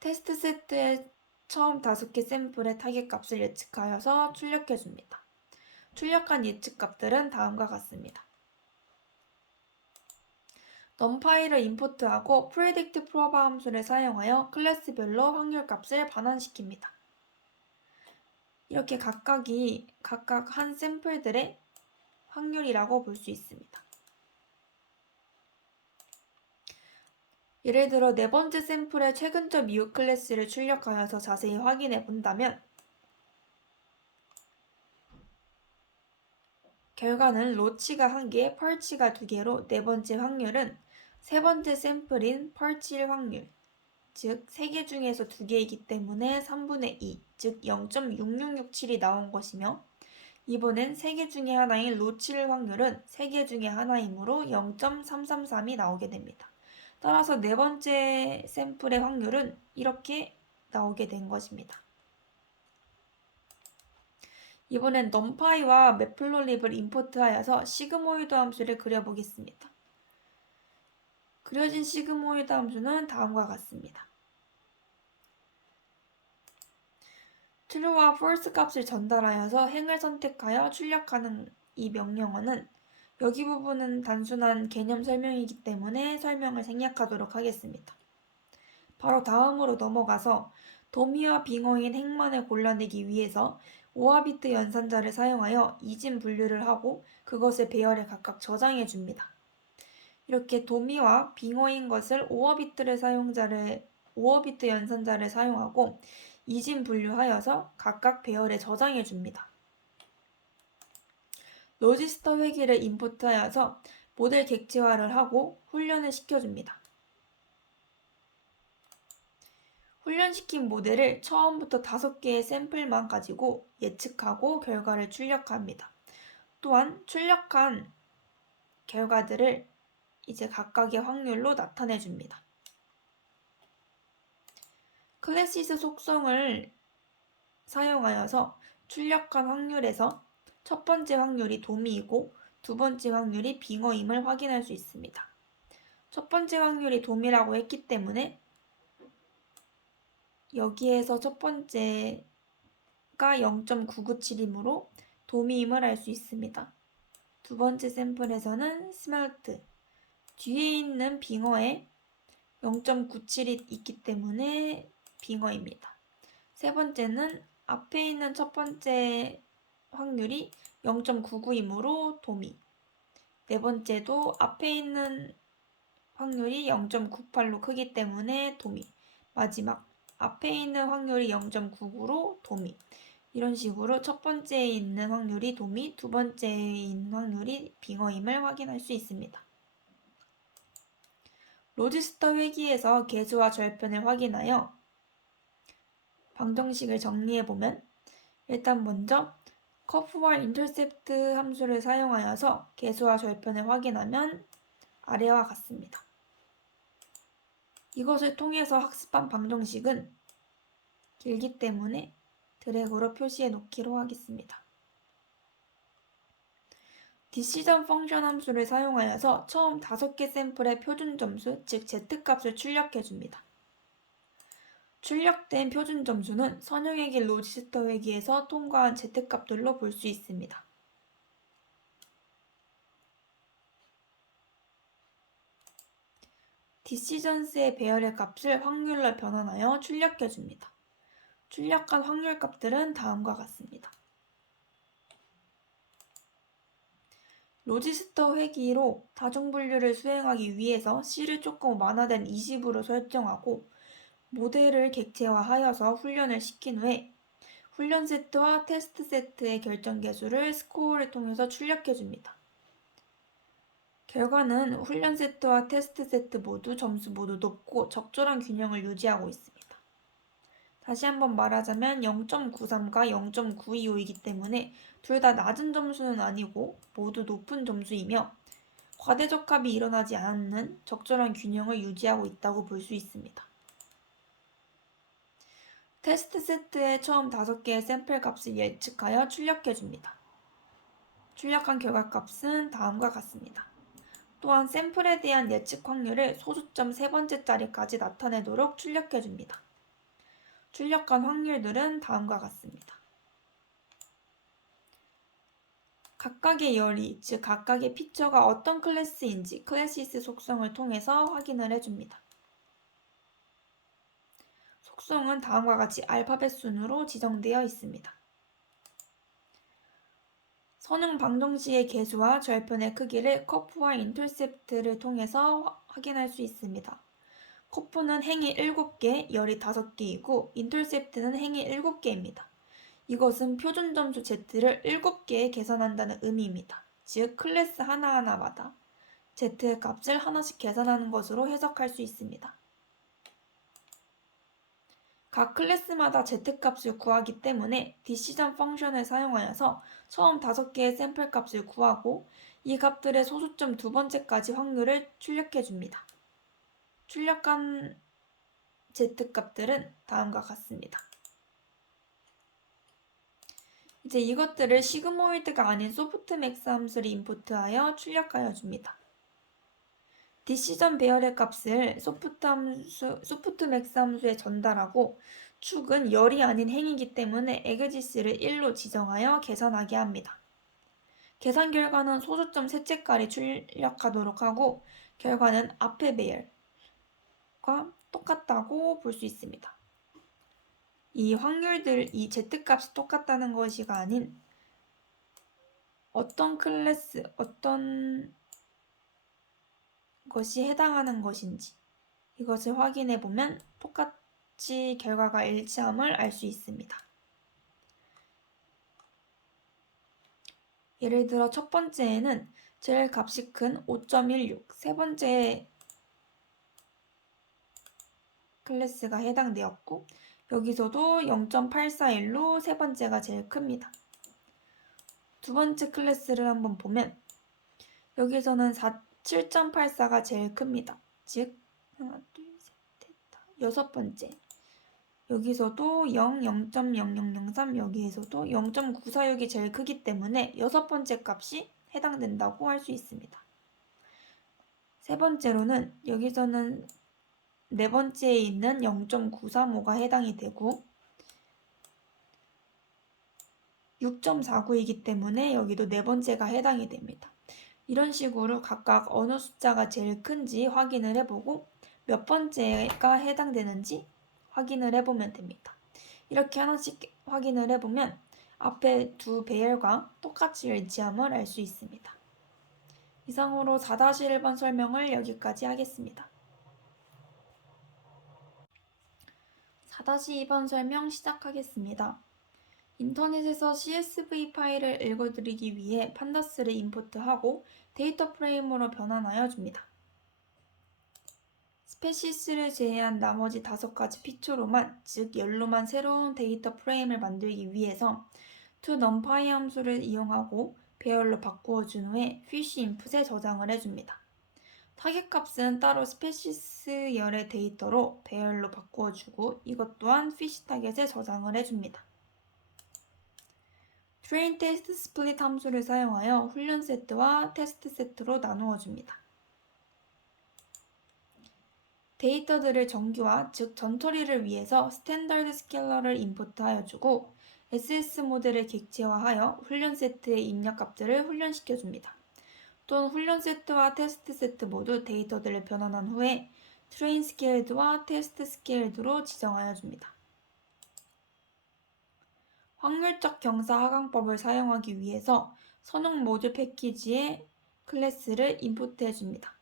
테스트 세트의 처음 5개 샘플의 타겟 값을 예측하여서 출력해줍니다. 출력한 예측 값들은 다음과 같습니다. numPy를 임포트하고 predict proba 함수를 사용하여 클래스별로 확률 값을 반환시킵니다. 이렇게 각각 한 샘플들의 확률이라고 볼 수 있습니다. 예를 들어 4번째 샘플의 최근접 이웃 클래스를 출력하여서 자세히 확인해 본다면 결과는 로치가 1개, 펄치가 2개로 4번째 확률은 3번째 샘플인 펄치일 확률, 즉 3개 중에서 2개이기 때문에 3분의 2, 즉 0.6667이 나온 것이며 이번엔 3개 중에 하나인 로치일 확률은 3개 중에 하나이므로 0.333이 나오게 됩니다. 따라서 4번째 샘플의 확률은 이렇게 나오게 된 것입니다. 이번엔 numpy와 매플로립을 임포트하여서 시그모이드 함수를 그려보겠습니다. 그려진 시그모이드 함수는 다음과 같습니다. true와 false 값을 전달하여서 행을 선택하여 출력하는 이 명령어는 여기 부분은 단순한 개념 설명이기 때문에 설명을 생략하도록 하겠습니다. 바로 다음으로 넘어가서 도미와 빙어인 행만을 골라내기 위해서 5화비트 연산자를 사용하여 이진 분류를 하고 그것을 배열에 각각 저장해 줍니다. 이렇게 도미와 빙어인 것을 5화비트 연산자를 사용하고 이진 분류하여서 각각 배열에 저장해 줍니다. 로지스터 회기를 인풋하여서 모델 객체화를 하고 훈련을 시켜줍니다. 훈련시킨 모델을 처음부터 5개의 샘플만 가지고 예측하고 결과를 출력합니다. 또한 출력한 결과들을 이제 각각의 확률로 나타내 줍니다. 클래시스 속성을 사용하여서 출력한 확률에서 첫 번째 확률이 도미이고 두 번째 확률이 빙어임을 확인할 수 있습니다. 첫 번째 확률이 도미라고 했기 때문에 여기에서 첫 번째가 0.997이므로 도미임을 알 수 있습니다. 두 번째 샘플에서는 스멜트, 뒤에 있는 빙어에 0.97이 있기 때문에 빙어입니다. 세 번째는 앞에 있는 첫 번째 확률이 0.99이므로 도미. 네 번째도 앞에 있는 확률이 0.98로 크기 때문에 도미. 마지막 앞에 있는 확률이 0.99로 도미. 이런 식으로 첫 번째에 있는 확률이 도미, 두 번째에 있는 확률이 빙어임을 확인할 수 있습니다. 로지스터 회기에서 개수와 절편을 확인하여 방정식을 정리해보면 일단 먼저 커프와 인터셉트 함수를 사용하여서 개수와 절편을 확인하면 아래와 같습니다. 이것을 통해서 학습한 방정식은 길기 때문에 드래그로 표시해 놓기로 하겠습니다. 디시전 펑션 함수를 사용하여서 처음 5개 샘플의 표준 점수, 즉 Z값을 출력해 줍니다. 출력된 표준 점수는 선형의 길 로지스터 회기에서 통과한 Z값들로 볼 수 있습니다. 디시전스의 배열의 값을 확률로 변환하여 출력해 줍니다. 출력한 확률 값들은 다음과 같습니다. 로지스터 회기로 다중분류를 수행하기 위해서 C를 조금 완화된 20으로 설정하고 모델을 객체화하여서 훈련을 시킨 후에 훈련 세트와 테스트 세트의 결정 개수를 스코어를 통해서 출력해 줍니다. 결과는 훈련 세트와 테스트 세트 모두 점수 모두 높고 적절한 균형을 유지하고 있습니다. 다시 한번 말하자면 0.93과 0.925이기 때문에 둘 다 낮은 점수는 아니고 모두 높은 점수이며 과대적합이 일어나지 않는 적절한 균형을 유지하고 있다고 볼 수 있습니다. 테스트 세트의 처음 5개의 샘플 값을 예측하여 출력해 줍니다. 출력한 결과 값은 다음과 같습니다. 또한 샘플에 대한 예측 확률을 소수점 3번째짜리까지 나타내도록 출력해 줍니다. 출력한 확률들은 다음과 같습니다. 각각의 열이, 즉 각각의 피처가 어떤 클래스인지 클래시스 속성을 통해서 확인을 해줍니다. 속성은 다음과 같이 알파벳 순으로 지정되어 있습니다. 선형 방정식의 개수와 절편의 크기를 커프와 인터셉트를 통해서 확인할 수 있습니다. 커프는 행이 7개, 열이 5개이고 인터셉트는 행이 7개입니다. 이것은 표준 점수 Z를 7개 계산한다는 의미입니다. 즉 클래스 하나하나마다 Z의 값을 하나씩 계산하는 것으로 해석할 수 있습니다. 각 클래스마다 Z값을 구하기 때문에 디시전 펑션을 사용하여서 처음 5개의 샘플 값을 구하고 이 값들의 소수점 두 번째까지 확률을 출력해 줍니다. 출력한 Z값들은 다음과 같습니다. 이제 이것들을 시그모이드가 아닌 소프트맥스 함수를 인풋하여 출력하여 줍니다. 디시전 배열의 값을 소프트맥스 함수에 전달하고 축은 열이 아닌 행이기 때문에 엑지스를 1로 지정하여 계산하게 합니다. 계산 결과는 소수점 셋째까지 출력하도록 하고 결과는 앞의 배열과 똑같다고 볼 수 있습니다. 이 확률들, 이 z값이 똑같다는 것이가 아닌 어떤 클래스, 어떤 것이 해당하는 것인지 이것을 확인해 보면 똑같이 결과가 일치함을 알 수 있습니다. 예를 들어 첫 번째에는 제일 값이 큰 5.16, 세 번째 클래스가 해당되었고 여기서도 0.841로 세 번째가 제일 큽니다. 두 번째 클래스를 한번 보면 여기서는 7.84가 제일 큽니다. 즉 하나, 둘, 셋, 넷, 여섯 번째 여기서도 0.0003 여기에서도 0.946이 제일 크기 때문에 여섯 번째 값이 해당된다고 할 수 있습니다. 세 번째로는 여기서는 네 번째에 있는 0.935가 해당이 되고 6.49이기 때문에 여기도 네 번째가 해당이 됩니다. 이런 식으로 각각 어느 숫자가 제일 큰지 확인을 해보고 몇 번째가 해당되는지 확인을 해보면 됩니다. 이렇게 하나씩 확인을 해보면 앞에 두 배열과 똑같이 일치함을 알 수 있습니다. 이상으로 4-1번 설명을 여기까지 하겠습니다. 4-2번 설명 시작하겠습니다. 인터넷에서 CSV 파일을 읽어드리기 위해 판다스를 임포트하고 데이터 프레임으로 변환하여 줍니다. 스페시스를 제외한 나머지 5가지 피처로만, 즉 열로만 새로운 데이터 프레임을 만들기 위해서 toNumPy 함수를 이용하고 배열로 바꾸어 준 후에 fish input에 저장을 해줍니다. 타겟값은 따로 스페시스 열의 데이터로 배열로 바꾸어 주고 이것 또한 fish 타겟에 저장을 해줍니다. train test split 함수를 사용하여 훈련 세트와 테스트 세트로 나누어 줍니다. 데이터들을 정규화, 즉 전처리를 위해서 스탠더드 스케일러를 임포트하여 주고 SS 모델을 객체화하여 훈련 세트의 입력값들을 훈련시켜 줍니다. 또는 훈련 세트와 테스트 세트 모두 데이터들을 변환한 후에 트레인 스케일드와 테스트 스케일드로 지정하여 줍니다. 확률적 경사 하강법을 사용하기 위해서 선형 모듈 패키지의 클래스를 임포트해 줍니다.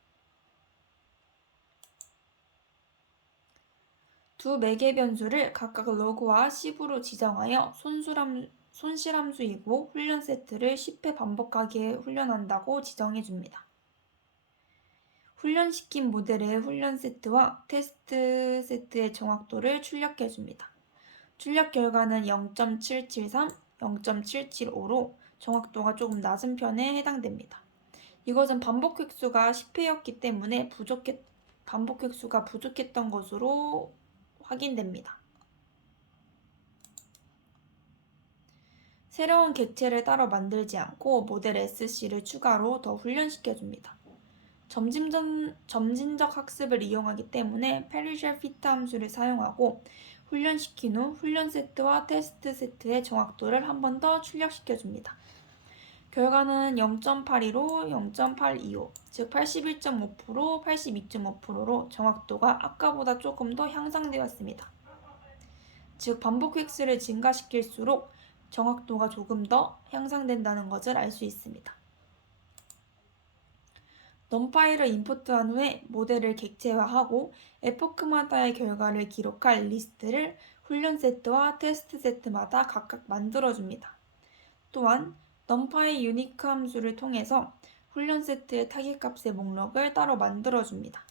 두 매개 변수를 각각 로그와 10으로 지정하여 손실함수이고 훈련 세트를 10회 반복하게 훈련한다고 지정해 줍니다. 훈련시킨 모델의 훈련 세트와 테스트 세트의 정확도를 출력해 줍니다. 출력 결과는 0.773, 0.775로 정확도가 조금 낮은 편에 해당됩니다. 이것은 반복 획수가 10회였기 때문에 반복 획수가 부족했던 것으로 확인됩니다. 새로운 객체를 따로 만들지 않고 모델 SC를 추가로 더 훈련시켜줍니다. 점진적 학습을 이용하기 때문에 페리셜 피트 함수를 사용하고 훈련시킨 후 훈련 세트와 테스트 세트의 정확도를 한 번 더 출력시켜줍니다. 결과는 0.82로 0.825, 즉 81.5%, 82.5%로 정확도가 아까보다 조금 더 향상되었습니다. 즉 반복 획수를 증가시킬수록 정확도가 조금 더 향상된다는 것을 알 수 있습니다. numPy를 임포트한 후에 모델을 객체화하고 에포크마다의 결과를 기록할 리스트를 훈련 세트와 테스트 세트마다 각각 만들어줍니다. 또한 numpy unique 함수를 통해서 훈련 세트의 타깃값의 목록을 따로 만들어줍니다.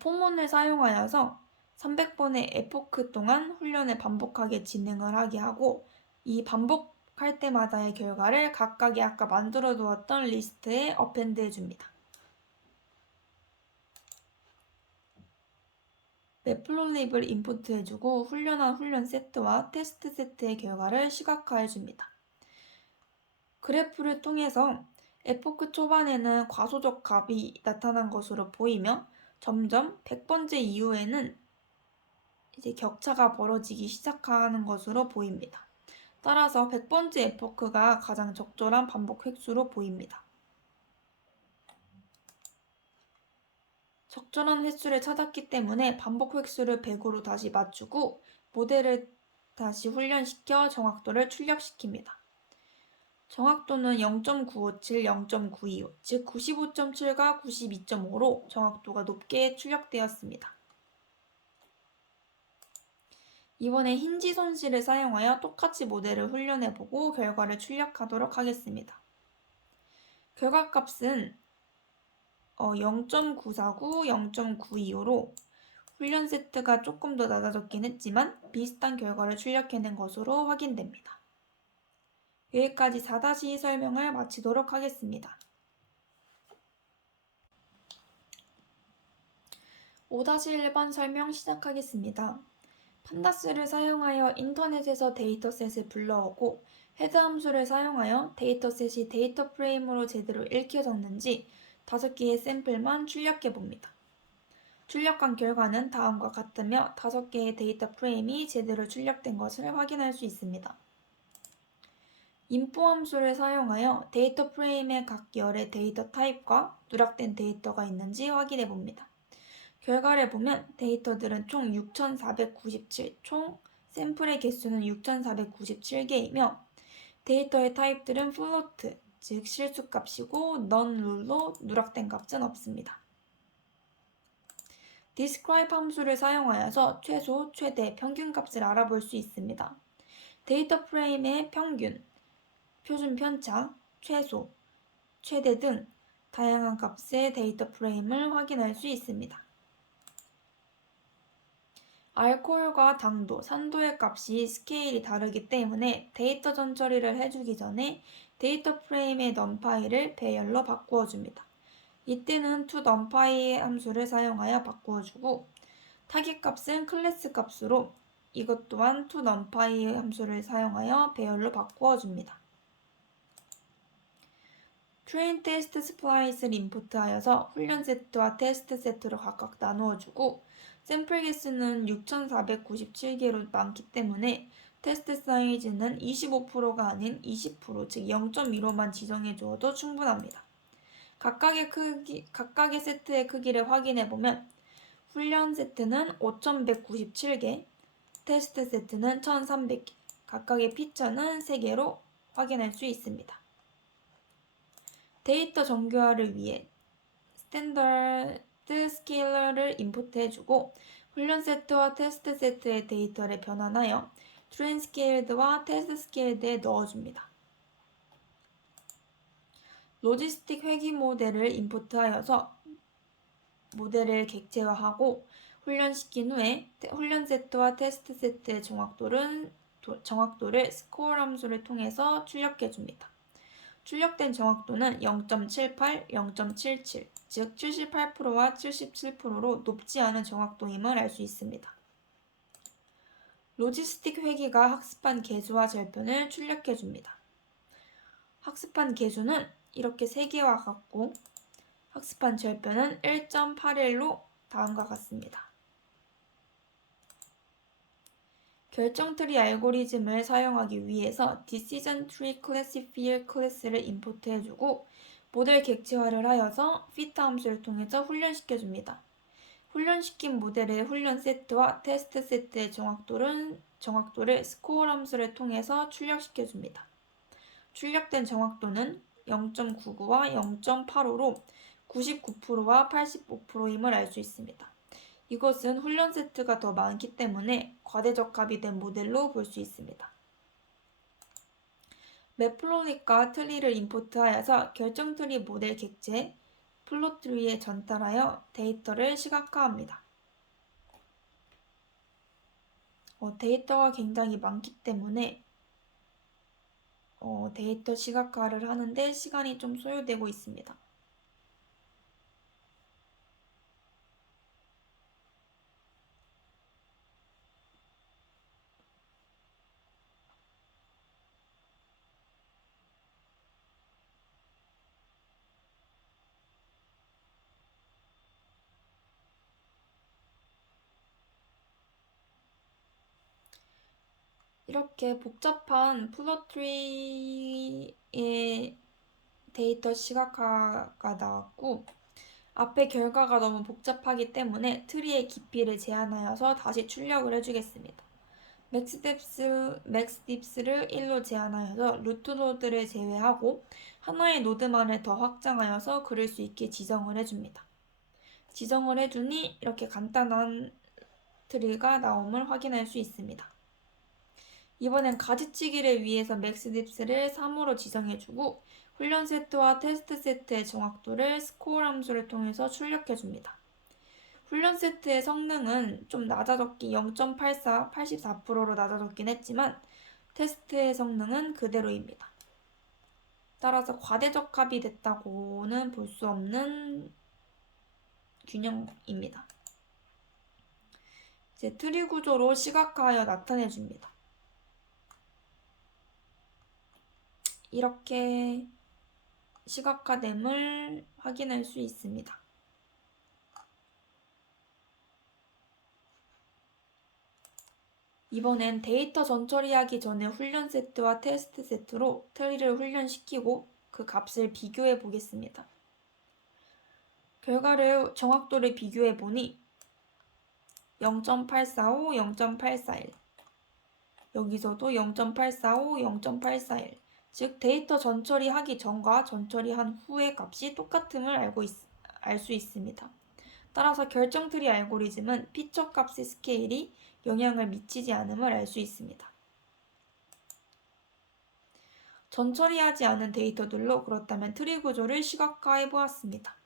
포몬을 사용하여서 300번의 에포크 동안 훈련을 반복하게 진행을 하게 하고 이 반복할 때마다의 결과를 각각의 아까 만들어 두었던 리스트에 어펜드 해줍니다. 매플로립을 임포트 해주고 훈련한 훈련 세트와 테스트 세트의 결과를 시각화해줍니다. 그래프를 통해서 에포크 초반에는 과소적 값이 나타난 것으로 보이며 점점 100번째 이후에는 이제 격차가 벌어지기 시작하는 것으로 보입니다. 따라서 100번째 에포크가 가장 적절한 반복 획수로 보입니다. 적절한 횟수를 찾았기 때문에 반복 횟수를 100으로 다시 맞추고 모델을 다시 훈련시켜 정확도를 출력시킵니다. 정확도는 0.957, 0.925, 즉 95.7과 92.5로 정확도가 높게 출력되었습니다. 이번에 힌지 손실을 사용하여 똑같이 모델을 훈련해보고 결과를 출력하도록 하겠습니다. 결과값은 0.949, 0.925로 훈련 세트가 조금 더 낮아졌긴 했지만 비슷한 결과를 출력해낸 것으로 확인됩니다. 여기까지 4-2 설명을 마치도록 하겠습니다. 5-1번 설명 시작하겠습니다. 판다스를 사용하여 인터넷에서 데이터셋을 불러오고 헤드 함수를 사용하여 데이터셋이 데이터 프레임으로 제대로 읽혀졌는지 5개의 샘플만 출력해봅니다. 출력한 결과는 다음과 같으며 5개의 데이터 프레임이 제대로 출력된 것을 확인할 수 있습니다. 인포 함수를 사용하여 데이터 프레임의 각 열의 데이터 타입과 누락된 데이터가 있는지 확인해 봅니다. 결과를 보면 데이터들은 총 6497, 총 샘플의 개수는 6497개이며 데이터의 타입들은 플로트, 즉 실수값이고 non-룰로 누락된 값은 없습니다. describe 함수를 사용하여서 최소, 최대, 평균값을 알아볼 수 있습니다. 데이터 프레임의 평균, 표준 편차, 최소, 최대 등 다양한 값의 데이터 프레임을 확인할 수 있습니다. 알코올과 당도, 산도의 값이 스케일이 다르기 때문에 데이터 전처리를 해주기 전에 데이터 프레임의 numPy를 배열로 바꾸어줍니다. 이때는 toNumPy 함수를 사용하여 바꾸어주고 타깃 값은 클래스 값으로 이것 또한 toNumPy 함수를 사용하여 배열로 바꾸어줍니다. train test splice를 인풋하여서 훈련 세트와 테스트 세트로 각각 나누어주고 샘플 개수는 6497개로 많기 때문에 테스트 사이즈는 25%가 아닌 20%, 즉 0.15만 지정해 주어도 충분합니다. 각각의 세트의 크기를 확인해보면 훈련 세트는 5197개, 테스트 세트는 1300개, 각각의 피처는 3개로 확인할 수 있습니다. 데이터 정교화를 위해 스탠더드 스케일러를 인풋해주고 훈련 세트와 테스트 세트의 데이터를 변환하여 트레인 스케일드와 테스트 스케일드에 넣어줍니다. 로지스틱 회귀 모델을 인풋하여서 모델을 객체화하고 훈련시킨 후에 훈련 세트와 테스트 세트의 정확도를 스코어 함수를 통해서 출력해줍니다. 출력된 정확도는 0.78, 0.77, 즉 78%와 77%로 높지 않은 정확도임을 알 수 있습니다. 로지스틱 회귀가 학습한 개수와 절편을 출력해줍니다. 학습한 개수는 이렇게 3개와 같고 학습한 절편은 1.81로 다음과 같습니다. 결정트리 알고리즘을 사용하기 위해서 Decision Tree Classifier 클래스를 인풋해주고 모델 객체화를 하여서 fit 함수를 통해서 훈련시켜줍니다. 훈련시킨 모델의 훈련 세트와 테스트 세트의 정확도를 스코어 함수를 통해서 출력시켜줍니다. 출력된 정확도는 0.99와 0.85로 99%와 85%임을 알 수 있습니다. 이것은 훈련 세트가 더 많기 때문에 과대적합이 된 모델로 볼 수 있습니다. 맵플로닛과 트리를 인풋하여서 결정트리 모델 객체 플롯트리에 전달하여 데이터를 시각화합니다. 데이터가 굉장히 많기 때문에 데이터 시각화를 하는데 시간이 좀 소요되고 있습니다. 이렇게 복잡한 플롯트리의 데이터 시각화가 나왔고 앞의 결과가 너무 복잡하기 때문에 트리의 깊이를 제한하여서 다시 출력을 해주겠습니다. 맥스딥스를 1로 제한하여서 루트 노드를 제외하고 하나의 노드만을 더 확장하여서 그릴 수 있게 지정을 해줍니다. 지정을 해주니 이렇게 간단한 트리가 나옴을 확인할 수 있습니다. 이번엔 가지치기를 위해서 맥스딥스를 3으로 지정해주고 훈련 세트와 테스트 세트의 정확도를 스코어 함수를 통해서 출력해줍니다. 훈련 세트의 성능은 좀 낮아졌기 0.84, 84%로 낮아졌긴 했지만 테스트의 성능은 그대로입니다. 따라서 과대적합이 됐다고는 볼 수 없는 균형입니다. 이제 트리 구조로 시각화하여 나타내줍니다. 이렇게 시각화됨을 확인할 수 있습니다. 이번엔 데이터 전처리하기 전에 훈련 세트와 테스트 세트로 트리를 훈련시키고 그 값을 비교해 보겠습니다. 결과를 정확도를 비교해 보니 0.845, 0.841 여기서도 0.845, 0.841 즉 데이터 전처리하기 전과 전처리한 후의 값이 똑같음을 알 수 있습니다. 따라서 결정트리 알고리즘은 피처 값의 스케일이 영향을 미치지 않음을 알 수 있습니다. 전처리하지 않은 데이터들로 그렇다면 트리 구조를 시각화해 보았습니다.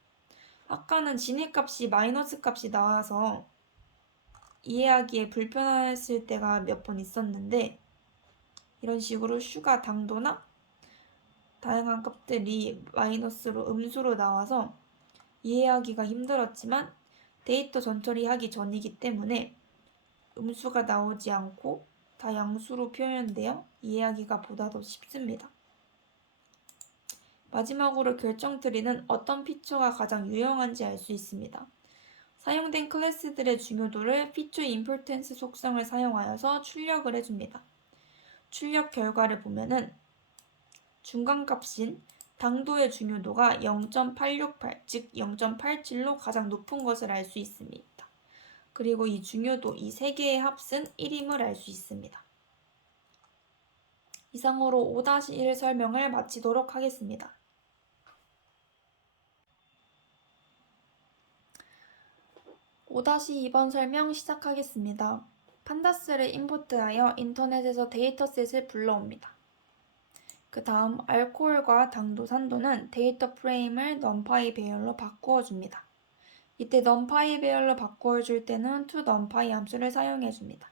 아까는 진입값이 마이너스 값이 나와서 이해하기에 불편했을 때가 몇 번 있었는데 이런 식으로 슈가 당도나 다양한 값들이 마이너스로 음수로 나와서 이해하기가 힘들었지만 데이터 전처리하기 전이기 때문에 음수가 나오지 않고 다 양수로 표현되어 이해하기가 보다 더 쉽습니다. 마지막으로 결정트리는 어떤 피처가 가장 유용한지 알 수 있습니다. 사용된 클래스들의 중요도를 피처 임포턴스 속성을 사용하여서 출력을 해줍니다. 출력 결과를 보면은 중간값인 당도의 중요도가 0.868, 즉 0.87로 가장 높은 것을 알 수 있습니다. 그리고 이 중요도, 이 세 개의 합은 1임을 알 수 있습니다. 이상으로 5-1 설명을 마치도록 하겠습니다. 5-2번 설명 시작하겠습니다. 판다스를 인풋하여 인터넷에서 데이터셋을 불러옵니다. 그 다음 알코올과 당도, 산도는 데이터 프레임을 numPy 배열로 바꾸어 줍니다. 이때 numPy 배열로 바꾸어 줄 때는 toNumPy 함수를 사용해 줍니다.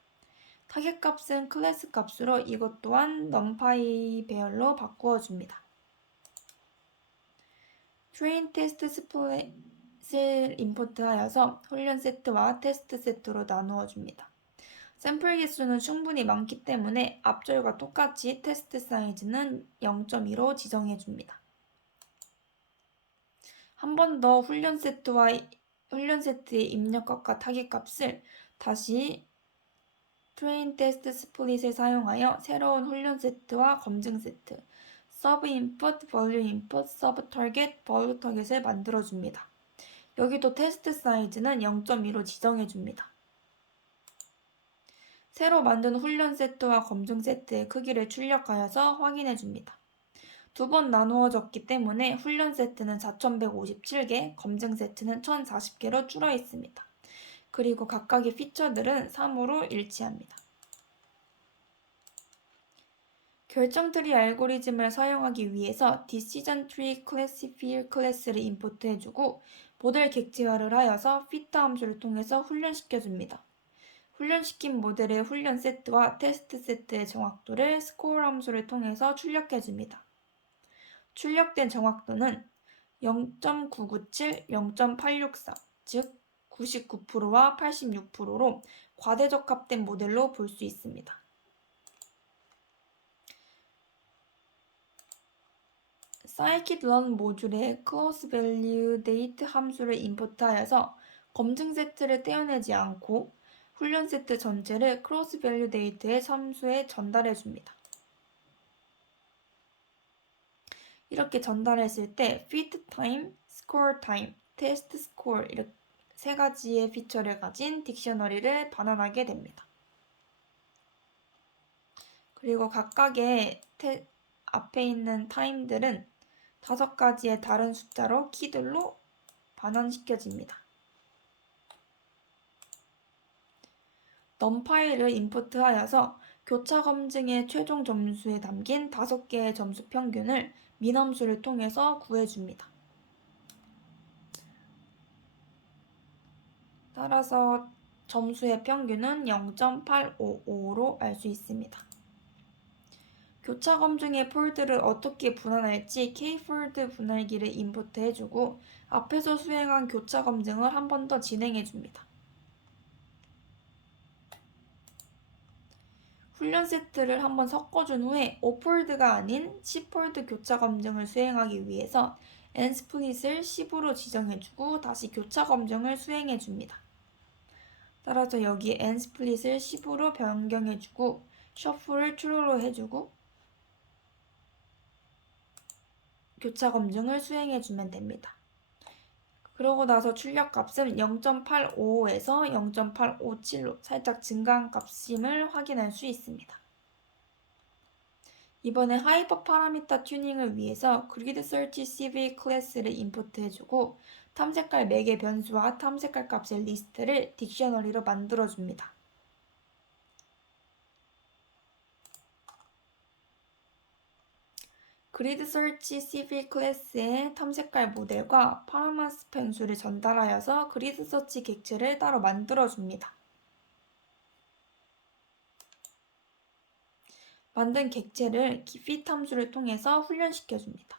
타겟 값은 클래스 값으로 이것 또한 numPy 배열로 바꾸어 줍니다. train test split 인풋하여서 훈련 세트와 테스트 세트로 나누어 줍니다. 샘플 개수는 충분히 많기 때문에 앞절과 똑같이 테스트 사이즈는 0.2로 지정해 줍니다. 한 번 더 훈련 세트의 입력값과 타깃 값을 다시 트레인 테스트 스플릿을 사용하여 새로운 훈련 세트와 검증 세트, 서브 인풋, 벌류 인풋, 서브 타겟, 벌류 타겟을 만들어 줍니다. 여기도 테스트 사이즈는 0.2로 지정해 줍니다. 새로 만든 훈련 세트와 검증 세트의 크기를 출력하여서 확인해 줍니다. 두 번 나누어졌기 때문에 훈련 세트는 4157개, 검증 세트는 1040개로 줄어 있습니다. 그리고 각각의 피처들은 3으로 일치합니다. 결정트리 알고리즘을 사용하기 위해서 Decision Tree Classifier 클래스를 임포트해주고 모델 객체화를 하여서 fit 함수를 통해서 훈련시켜줍니다. 훈련시킨 모델의 훈련 세트와 테스트 세트의 정확도를 스코어 함수를 통해서 출력해줍니다. 출력된 정확도는 0.997, 0.864, 즉 99%와 86%로 과대적합된 모델로 볼 수 있습니다. scikit-learn 모듈에 close value date 함수를 임포트하여서 검증 세트를 떼어내지 않고 훈련 세트 전체를 cross value date의 함수에 전달해 줍니다. 이렇게 전달했을 때 feed time, score time, 테스트 스코어 이렇게 세 가지의 피처를 가진 딕셔너리를 반환하게 됩니다. 그리고 각각의 앞에 있는 타임들은 5가지의 다른 숫자로 키들로 반환시켜집니다. 넘파이를 인풋하여서 교차 검증의 최종 점수에 담긴 5개의 점수 평균을 민함수를 통해서 구해줍니다. 따라서 점수의 평균은 0.855로 알 수 있습니다. 교차 검증의 폴드를 어떻게 분할할지 K-폴드 분할기를 인풋해주고 앞에서 수행한 교차 검증을 한 번 더 진행해줍니다. 훈련 세트를 한번 섞어준 후에 5폴드가 아닌 10폴드 교차 검증을 수행하기 위해서 n스플릿을 10으로 지정해주고 다시 교차 검증을 수행해줍니다. 따라서 여기 n스플릿을 10으로 변경해주고 셔플을 true로 해주고 교차 검증을 수행해주면 됩니다. 그러고 나서 출력값은 0.855에서 0.857로 살짝 증가한 값임을 확인할 수 있습니다. 이번에 하이퍼 파라미터 튜닝을 위해서 그리드 서치 CV 클래스를 인풋해주고 탐색할 매개 변수와 탐색할 값의 리스트를 딕셔너리로 만들어줍니다. 그리드 서치 CV 클래스에 탐색할 모델과 파라마스 변수를 전달하여서 그리드 서치 객체를 따로 만들어줍니다. 만든 객체를 fit 함수를 통해서 훈련시켜줍니다.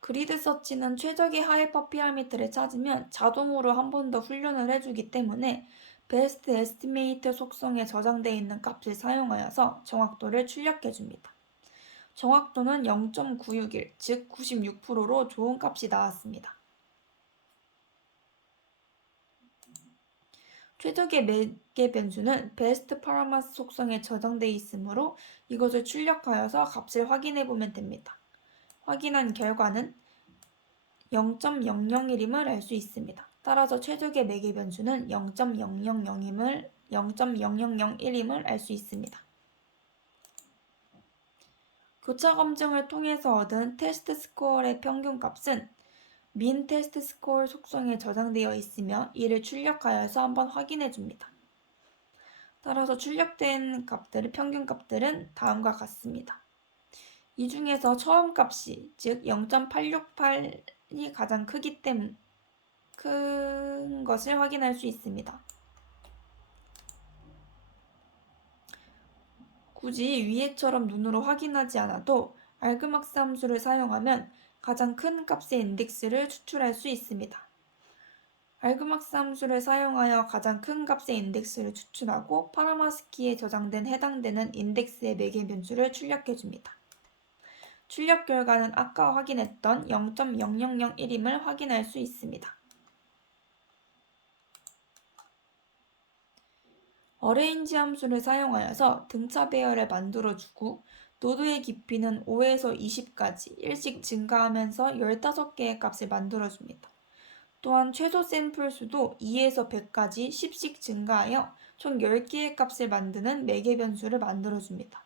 그리드 서치는 최적의 하이퍼 피라미드를 찾으면 자동으로 한 번 더 훈련을 해주기 때문에 베스트 에스티메이트 속성에 저장되어 있는 값을 사용하여서 정확도를 출력해줍니다. 정확도는 0.961, 즉 96%로 좋은 값이 나왔습니다. 최적의 매개 변수는 베스트 파라마스 속성에 저장되어 있으므로 이것을 출력하여서 값을 확인해보면 됩니다. 확인한 결과는 0.001임을 알 수 있습니다. 따라서 최적의 매개 변수는 0.0001임을 알 수 있습니다. 교차 검증을 통해서 얻은 테스트 스코어의 평균값은 민 테스트 스코어 속성에 저장되어 있으며 이를 출력하여서 한번 확인해 줍니다. 따라서 출력된 평균값들은 다음과 같습니다. 이 중에서 처음 값이 즉 0.868이 가장 큰 것을 확인할 수 있습니다. 굳이 위에처럼 눈으로 확인하지 않아도 알그막스 함수를 사용하면 가장 큰 값의 인덱스를 추출할 수 있습니다. 알그막스 함수를 사용하여 가장 큰 값의 인덱스를 추출하고 파라마스키에 저장된 해당되는 인덱스의 매개 변수를 출력해줍니다. 출력 결과는 아까 확인했던 0.0001임을 확인할 수 있습니다. 어레인지 함수를 사용하여서 등차 배열을 만들어주고 노드의 깊이는 5에서 20까지 일씩 증가하면서 15개의 값을 만들어줍니다. 또한 최소 샘플 수도 2에서 100까지 10씩 증가하여 총 10개의 값을 만드는 매개 변수를 만들어줍니다.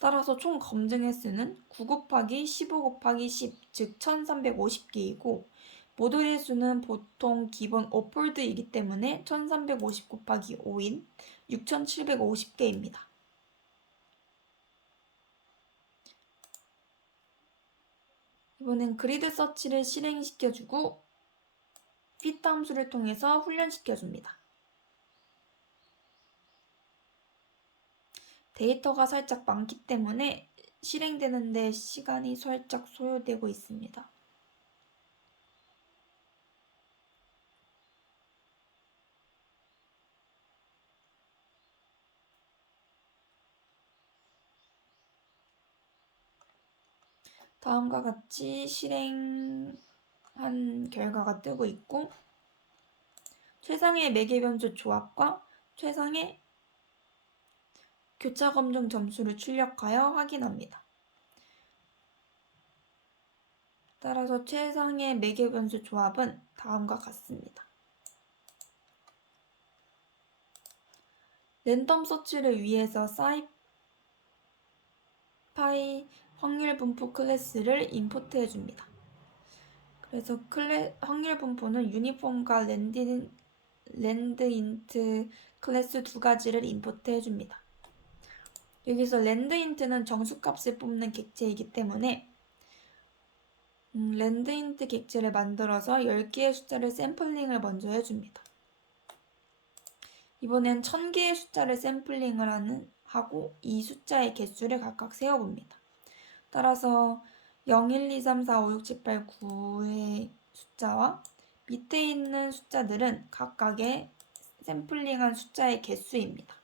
따라서 총 검증 횟수는 9 곱하기 15 곱하기 10, 즉 1350개이고 모듈의 수는 보통 기본 5폴드이기 때문에 1350 곱하기 5인 6750개입니다. 이번엔 그리드 서치를 실행시켜주고 fit 함수를 통해서 훈련시켜줍니다. 데이터가 살짝 많기 때문에 실행되는 데 시간이 살짝 소요되고 있습니다. 다음과 같이 실행한 결과가 뜨고 있고 최상의 매개 변수 조합과 최상의 교차 검증 점수를 출력하여 확인합니다. 따라서 최상의 매개 변수 조합은 다음과 같습니다. 랜덤 서치를 위해서 사이파이 확률 분포 클래스를 임포트해 줍니다. 그래서 확률 분포는 유니폼과 랜드인트 클래스 두 가지를 임포트해 줍니다. 여기서 랜드인트는 정수값을 뽑는 객체이기 때문에 랜드인트 객체를 만들어서 10개의 숫자를 샘플링을 먼저 해줍니다. 이번엔 1000개의 숫자를 샘플링을 하고 이 숫자의 개수를 각각 세어봅니다. 따라서 0, 1, 2, 3, 4, 5, 6, 7, 8, 9의 숫자와 밑에 있는 숫자들은 각각의 샘플링한 숫자의 개수입니다.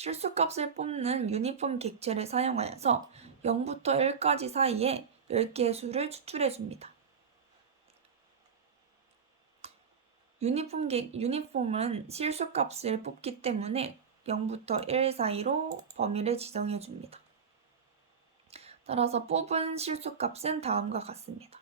실수값을 뽑는 유니폼 객체를 사용하여서 0부터 1까지 사이에 10개의 수를 추출해줍니다. 유니폼은 실수값을 뽑기 때문에 0부터 1 사이로 범위를 지정해줍니다. 따라서 뽑은 실수값은 다음과 같습니다.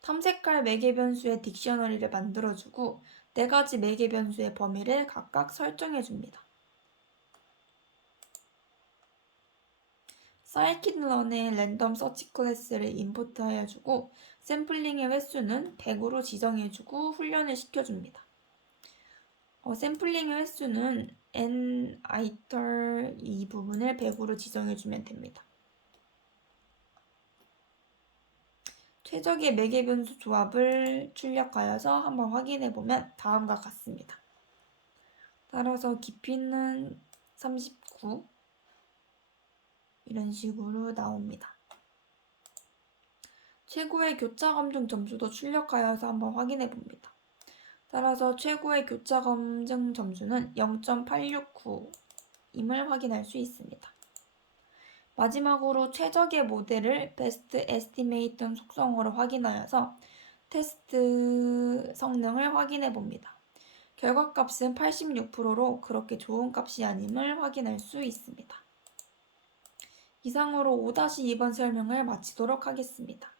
탐색할 매개 변수의 딕셔너리를 만들어주고 4가지 매개 변수의 범위를 각각 설정해줍니다. scikit-learn의 랜덤 서치 클래스를 임포트하여주고 샘플링의 횟수는 100으로 지정해주고 훈련을 시켜줍니다. 샘플링의 횟수는 niter 이 부분을 100으로 지정해주면 됩니다. 최적의 매개 변수 조합을 출력하여서 한번 확인해보면 다음과 같습니다. 따라서 깊이는 39 이런 식으로 나옵니다. 최고의 교차 검증 점수도 출력하여서 한번 확인해 봅니다. 따라서 최고의 교차 검증 점수는 0.869임을 확인할 수 있습니다. 마지막으로 최적의 모델을 베스트 에스티메이트 속성으로 확인하여서 테스트 성능을 확인해 봅니다. 결과값은 86%로 그렇게 좋은 값이 아님을 확인할 수 있습니다. 이상으로 5-2번 설명을 마치도록 하겠습니다.